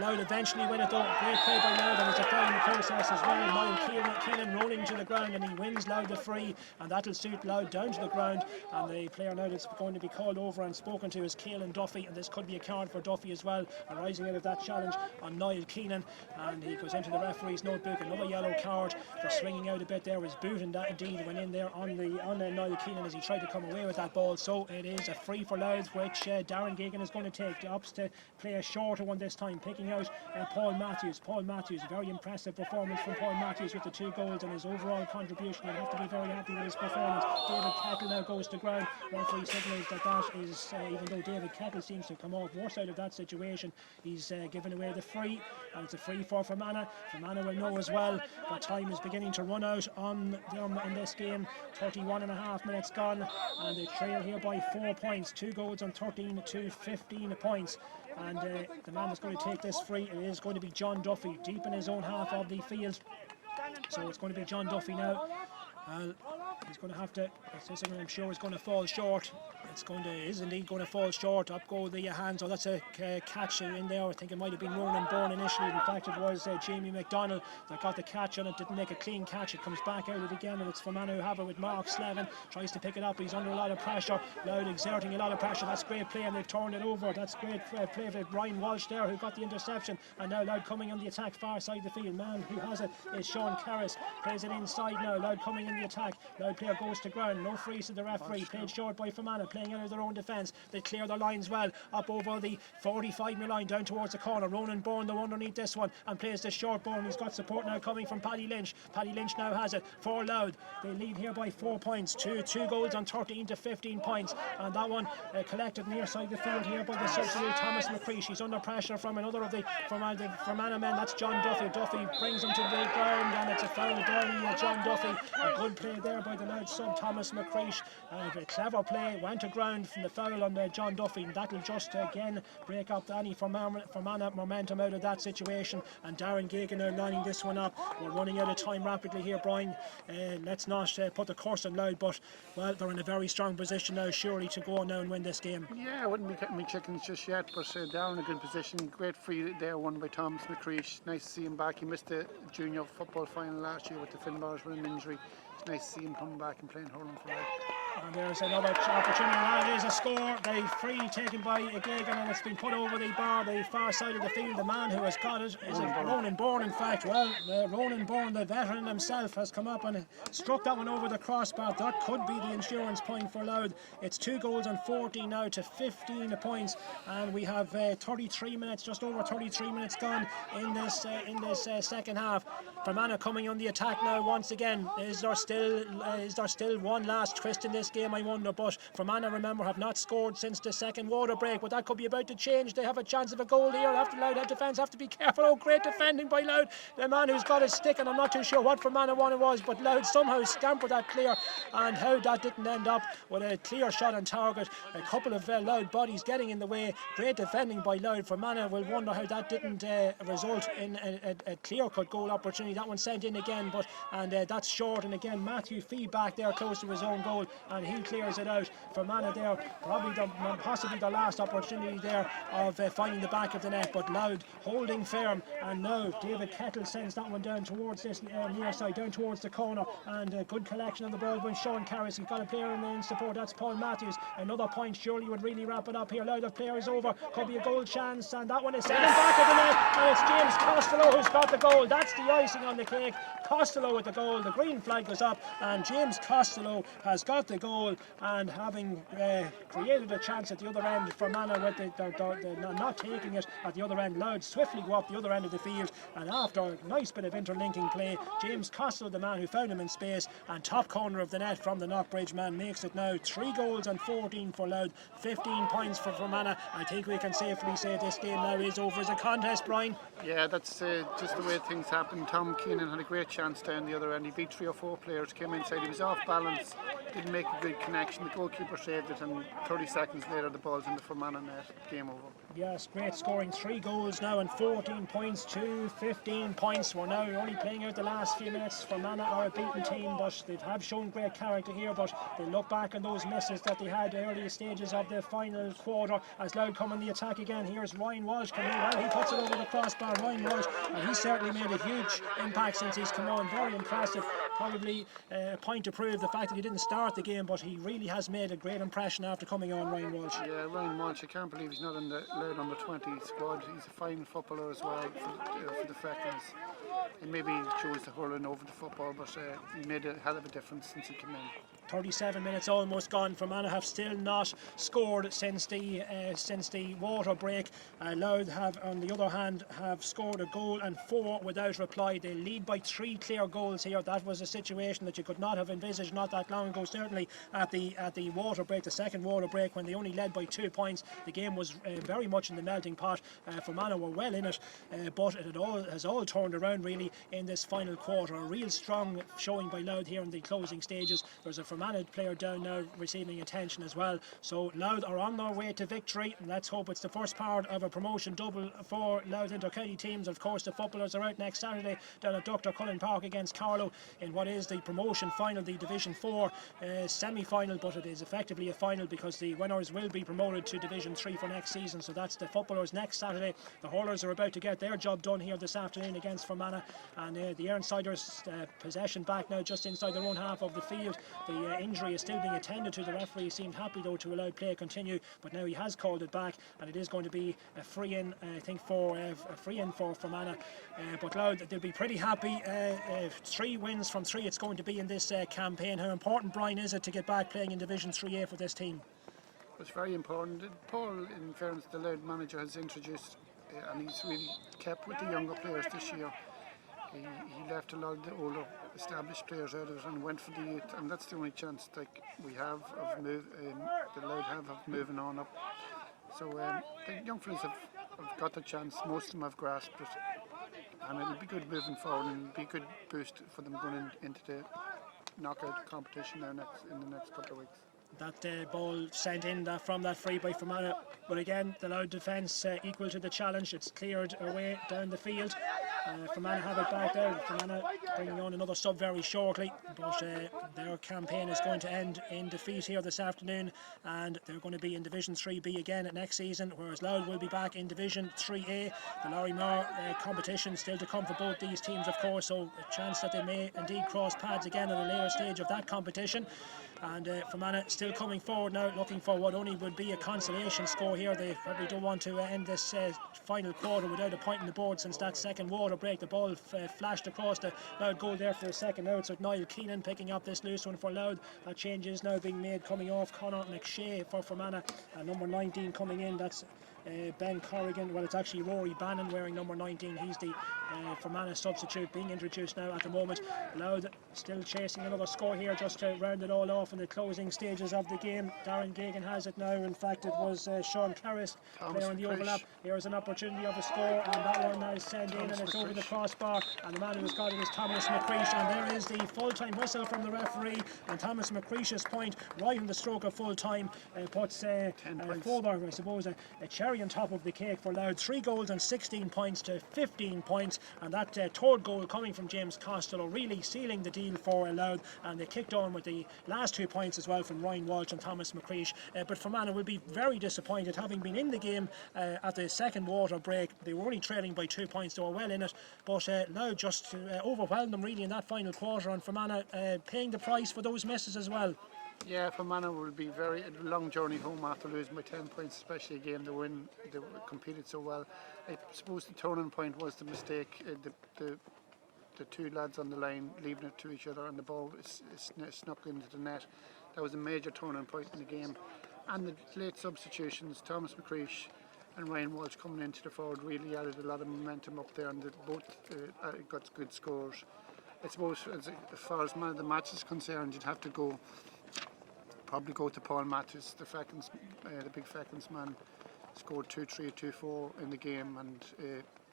Louth eventually win it, though. Great play by Louth, and there's a foul in the process as well. Niall Keelan rolling to the ground, and he wins Louth the free, and that'll suit Louth down to the ground. And the player now that's going to be called over and spoken to is Keelan Duffy, and this could be a card for Duffy as well, arising out of that challenge on Niall Keenan, and he goes into the referee's notebook. Another yellow card for swinging out a bit there. His boot, and that indeed went in there on Niall Keenan as he tried to come away with that ball. So it is a free for Louth, which Darren Gagan is going to take. The opts to play a shorter one this time, picking out Paul Matthews. Paul Matthews, a very impressive performance from Paul Matthews with the 2 goals and his overall contribution. You'll have to be very happy with his performance. David Kettle now goes to ground. Referee signals that is, even though David Kettle seems to come off worse out of that situation, he's given away the free, and it's a free for Fermanagh. Fermanagh will know as well that time is beginning to run out on them in this game. 31.5 minutes gone, and they trail here by 4 points. 2 goals on 13 to 15 points. And the man that's going to take this free, it is going to be John Duffy, deep in his own half of the field. So it's going to be John Duffy now. He's going to have to, I'm sure is going to fall short. Is indeed going to fall short. Up go the hands. Oh, that's a catch in there. I think it might have been Ronan Bourne initially. In fact, it was Jamie McDonald that got the catch on it. Didn't make a clean catch. It comes back out of it again, and it's Fermanagh who have it with Mark Slevin. Tries to pick it up. He's under a lot of pressure. Louth exerting a lot of pressure. That's great play, and they've turned it over. That's great play for Ryan Walsh there, who got the interception. And now Louth coming on the attack far side the field. Man who has it is Sean Carris. Plays it inside now. Louth coming in the attack. Louth player goes to ground. No freeze to the referee. Played short by Fermanagh. Playing out of their own defence. They clear their lines well. Up over the 45-metre line down towards the corner. Ronan Bourne, the one underneath this one, and plays the short ball. He's got support now coming from Paddy Lynch. Paddy Lynch now has it for Louth. They lead here by 4 points. 2 goals on 13 to 15 points. And that one collected near side the field here by the substitute Thomas McCreesh. He's under pressure from another of the Fermanagh men. That's John Duffy. Duffy brings him to the ground, and it's a foul by John Duffy. A good play there by the Louth sub Thomas McCreesh. A clever play, went to ground from the foul on John Duffy, and that'll just again break up any Fermanagh momentum out of that situation. And Darren Gagan are lining this one up. We're running out of time rapidly here, Brian. Let's not put the curse on Louth, but well, they're in a very strong position now, surely, to go on now and win this game. Yeah, I wouldn't be getting my chickens just yet, but they're in a good position. Great free there, won by Thomas McCreesh. Nice to see him back. He missed the junior football final last year with the Finbars with an injury. It's nice to see him coming back and playing hurling for Louth. And there's another opportunity. Now it is a score. The free taken by Gagan, and it's been put over the bar, the far side of the field. The man who has got it is Ronan Bourne, in fact. Well, Ronan Bourne, the veteran himself, has come up and struck that one over the crossbar. That could be the insurance point for Louth. It's 2 goals on 14 now to 15 points, and we have 33 minutes, just over 33 minutes gone in this second half. Fermanagh coming on the attack now once again. Is there still one last twist in this game, I wonder? But Fermanagh, remember, have not scored since the second water break, but that could be about to change. They have a chance of a goal here. After Louth defence have to be careful. Oh, great defending by Louth. The man who's got his stick, and I'm not too sure what Fermanagh one it was, but Louth somehow scampered that clear, and how that didn't end up with a clear shot on target. A couple of Louth bodies getting in the way. Great defending by Louth. Fermanagh will wonder how that didn't result in a clear-cut goal opportunity. That one sent in again, but that's short, and again Matthew Fee back there close to his own goal, and he clears it out. Fermanagh there, possibly the last opportunity there of finding the back of the net, but Louth holding firm, and now David Kettle sends that one down towards this near side, down towards the corner, and a good collection on the ball by Sean Carris. He's got a player in support, that's Paul Matthews. Another point surely would really wrap it up here. Louth have players over, could be a goal chance, and that one is sent back of the net, and it's James Costello who's got the goal. That's the icing on the cake. Costello with the goal, the green flag goes up, and James Costello has got the goal, and having created a chance at the other end for Fermanagh with they're not taking it at the other end. Louth swiftly go up the other end of the field, and after a nice bit of interlinking play, James Costello, the man who found him in space, and top corner of the net from the Knockbridge man, makes it now 3 goals and 14 for Louth, 15 points for Fermanagh. I think we can safely say this game now is over as a contest, Brian. Yeah, that's just the way things happen. Tom Keenan had a great chance down the other end. He beat 3 or 4 players, came inside, he was off balance, didn't make a good connection. The goalkeeper saved it, and 30 seconds later the ball's in the Fermanagh net. Game over. Yes, great scoring, 3 goals now and 14 points to 15 points. We're now only playing out the last few minutes. Fermanagh are a beaten team, but they have shown great character here, but they look back on those misses that they had early stages of the final quarter as Louth come on the attack again. Here's Ryan Walsh coming in, well, he puts it over the crossbar. Ryan Walsh, and he's certainly made a huge impact since he's come on. Very impressive. Probably a point to prove the fact that he didn't start the game, but he really has made a great impression after coming on, Ryan Walsh. Yeah, Ryan Walsh, I can't believe he's not in the Louth under 20 squad. He's a fine footballer as well for the Falcons. And maybe he chose the hurling over the football, but he made a hell of a difference since he came in. 37 minutes almost gone. Fermanagh have still not scored since the water break. Louth have, on the other hand, have scored a goal and 4 without reply. They lead by 3 clear goals here. That was a situation that you could not have envisaged not that long ago. Certainly at the water break, the second water break, when they only led by 2 points, the game was very much in the melting pot. Fermanagh were well in it, but it has all turned around really in this final quarter. A real strong showing by Louth here in the closing stages. There's a Fermanagh player down now receiving attention as well. So Louth are on their way to victory, and let's hope it's the first part of a promotion double for Louth inter-county teams. Of course, the footballers are out next Saturday down at Dr. Cullen Park against Carlow in what is the promotion final, the Division 4 semi-final, but it is effectively a final because the winners will be promoted to Division 3 for next season. So that's the footballers next Saturday. The hurlers are about to get their job done here this afternoon against Fermanagh, and the Ironsiders possession back now just inside their own half of the field. The injury is still being attended to. The referee seemed happy though to allow play continue, but now he has called it back, and it is going to be a free in, I think, for Fermanagh. But Louth, they'll be pretty happy. 3 wins from 3 it's going to be in this campaign. How important, Brian, is it to get back playing in Division 3A for this team? It's very important. Paul, in fairness, the Louth manager has introduced, and he's really kept with the younger players this year. He left a lot of the older established players out of it and went for the youth, and that's the only chance we have of the Louth have of moving on up. So the young fellas have got the chance. Most of them have grasped it, and it'll be good moving forward, and it'll be a good boost for them going into the knockout competition now in the next couple of weeks. That ball sent in from that free by Fermanagh, but again the Louth defence equal to the challenge. It's cleared away down the field. Fermanagh have it back there. Fermanagh bringing on another sub very shortly, but their campaign is going to end in defeat here this afternoon, and they're going to be in Division 3B again at next season, whereas Louth will be back in Division 3A. The Larry Moore competition still to come for both these teams, of course, so a chance that they may indeed cross paths again at a later stage of that competition. And Fermanagh still coming forward now, looking for what only would be a consolation score here. They probably don't want to end this final quarter without a point on the board since that second water break. The ball flashed across the Louth goal there for a second now. So Niall Keenan picking up this loose one for Louth. That change is now being made, coming off Conor McShea for Fermanagh. Number 19 coming in, that's Ben Corrigan. Well, it's actually Rory Bannon wearing number 19. He's the Fermanagh substitute being introduced now at the moment. Louth still chasing another score here just to round it all off in the closing stages of the game. Darren Gagan has it now. In fact, it was Sean Claris there on the overlap. Here's an opportunity of a score, and that one is sent in, and it's over the crossbar, and the man who has got it is Thomas McCreesh, and there is the full-time whistle from the referee, and Thomas McCreesh's point right in the stroke of full-time puts further, I suppose, a cherry cherry on top of the cake for Louth. 3 goals and 16 points to 15 points, and that third goal coming from James Costello really sealing the deal for Louth, and they kicked on with the last 2 points as well from Ryan Walsh and Thomas McCreesh. But Fermanagh will be very disappointed, having been in the game at the second water break. They were only trailing by 2 points, they were well in it, but Louth just overwhelmed them really in that final quarter, and Fermanagh paying the price for those misses as well. Yeah, Fermanagh will be a long journey home after losing by 10 points, especially a game they competed so well. I suppose the turning point was the mistake, the two lads on the line leaving it to each other, and the ball snuck into the net. That was a major turning point in the game. And the late substitutions, Thomas McCreesh and Ryan Walsh coming into the forward, really added a lot of momentum up there, and both got good scores. I suppose as far as man of the match is concerned, you'd have to probably go to Paul Matthews, the big Feckens man. Scored 2-3, 2-4 in the game, and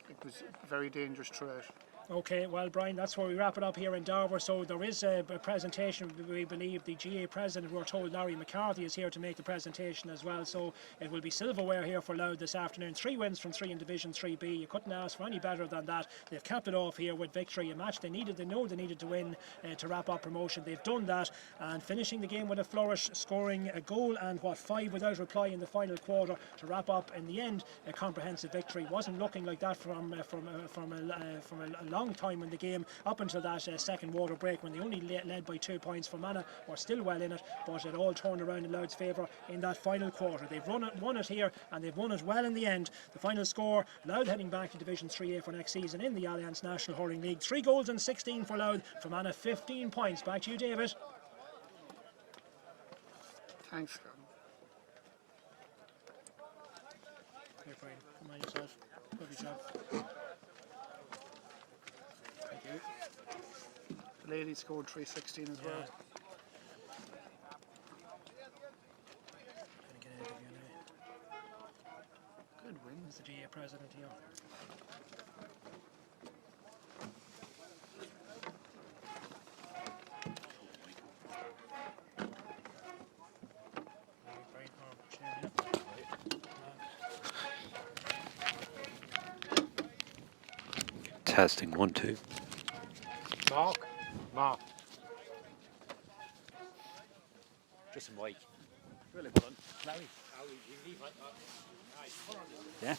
it was a very dangerous threat. Okay, well, Brian, that's where we wrap it up here in Darver. So there is a presentation. We believe the GA president, we're told Larry McCarthy, is here to make the presentation as well. So it will be silverware here for Louth this afternoon. 3 wins from 3 in Division 3B. You couldn't ask for any better than that. They've capped it off here with victory. A match they know they needed to win to wrap up promotion. They've done that, and finishing the game with a flourish, scoring a goal and 5 without reply in the final quarter to wrap up in the end a comprehensive victory. Wasn't looking like that from a long time in the game up until that second water break, when they only led by 2 points. Fermanagh were still well in it, but it all turned around in Louth's favour in that final quarter. They've won it here, and they've won it well in the end. The final score, Louth heading back to Division 3A for next season in the Allianz National Hurling League. 3 goals and 16 for Louth. Fermanagh 15 points. Back to you, David. Thanks. Here, Brian, come on yourself. Lovely job. The ladies scored 3-16 as well. Good win. That's the GA president here. Testing 1, 2. Mark. Just some white. Really well done. Larry. Yeah.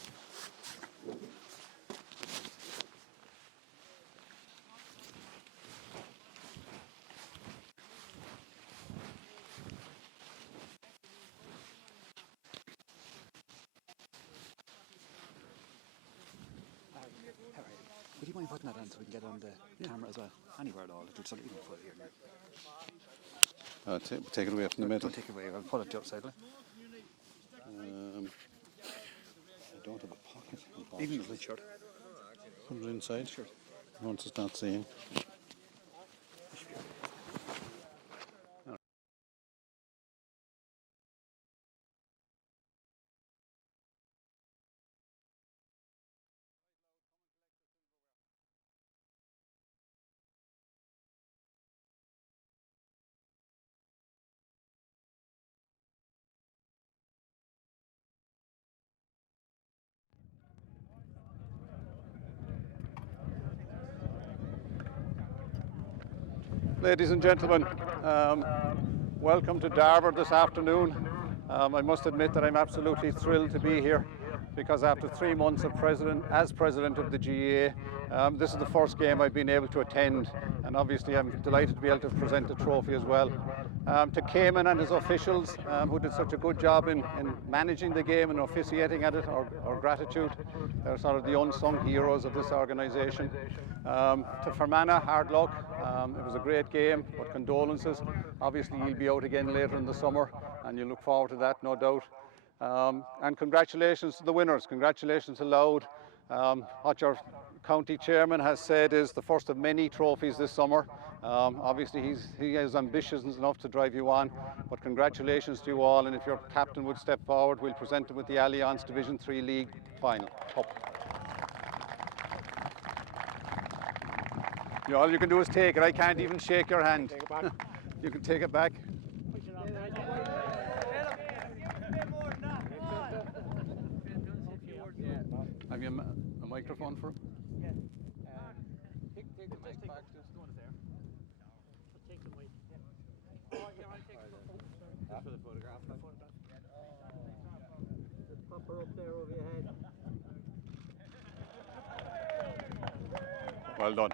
Would you mind putting that on so we can get on the camera as well? Anywhere at all. It'll sort of even put it here now. Take it away from the middle. Don't take it away. I'll put it to the upside. I don't have a pocket. Even the shirt. Put it inside. Sure. Once it's not seen. Ladies and gentlemen, welcome to Darver this afternoon. I must admit that I'm absolutely thrilled to be here, because after 3 months as president of the GAA, this is the first game I've been able to attend, and obviously I'm delighted to be able to present the trophy as well. To Cayman and his officials, who did such a good job in managing the game and officiating at it, our gratitude. They're sort of the unsung heroes of this organisation. To Fermanagh, hard luck. It was a great game, but condolences. Obviously you'll be out again later in the summer, and you look forward to that, no doubt. And congratulations to the winners. Congratulations to Louth. What your county chairman has said is the first of many trophies this summer. Obviously he is ambitious enough to drive you on, but congratulations to you all, and if your captain would step forward, we'll present him with the Allianz Division 3 League final. Up. All you can do is take it. I can't even shake your hand. Take it back. You can take it back. Take the mic back. Just go in there. Take the mic. That's for the photograph. Pop her up there over your head. Well done.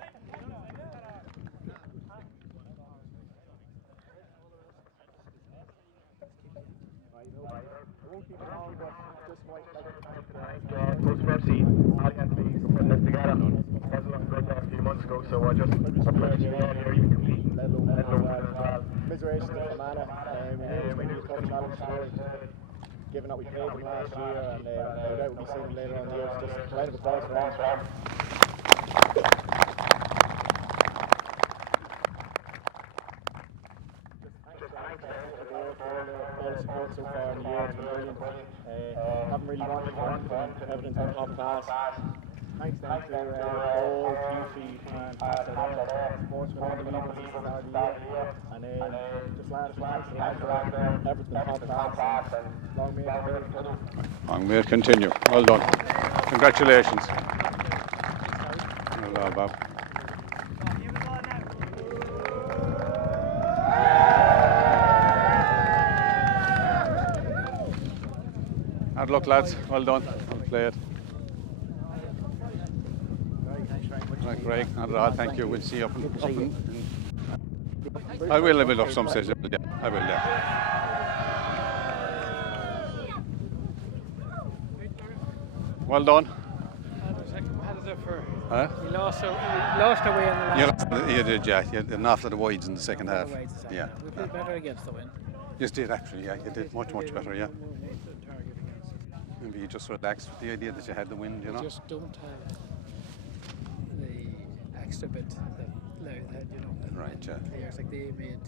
Coach Mercy, Allianz League for putting this together. Was along good a few months ago, so I just applaud you all here, even competing, let alone as well. Commiserations to Fermanagh. We knew it was going to be a tough challenge today, given that we played them last year, and no doubt we'll be seeing them later on in the year. So just a round of applause for them. All the support so far in the year, it's been brilliant. Haven't really wanted for anything, everything's been top class. Thanks then to Paul, Hughy and Pat there, sportsmen and the leaders at the start of the year. And just lads, thanks to the lads around there, everything's been top class and long may it continue. Long may it continue. Well done. Congratulations. Well done, Bob. Hard luck, lads. Well done. Well played. Right, Greg, not at all. Thank you. We'll see you up in I will up some stage. Yeah, I will, yeah. Well done. How does it for? Huh? We lost away in the last. You did, yeah. You did after the wides in the second half. Yeah. We played better against the win. You did actually, yeah. You did much better, yeah. Maybe you just relaxed with the idea that you had the win, you know. We just don't have the extra bit that you know. Right, yeah. Players like they made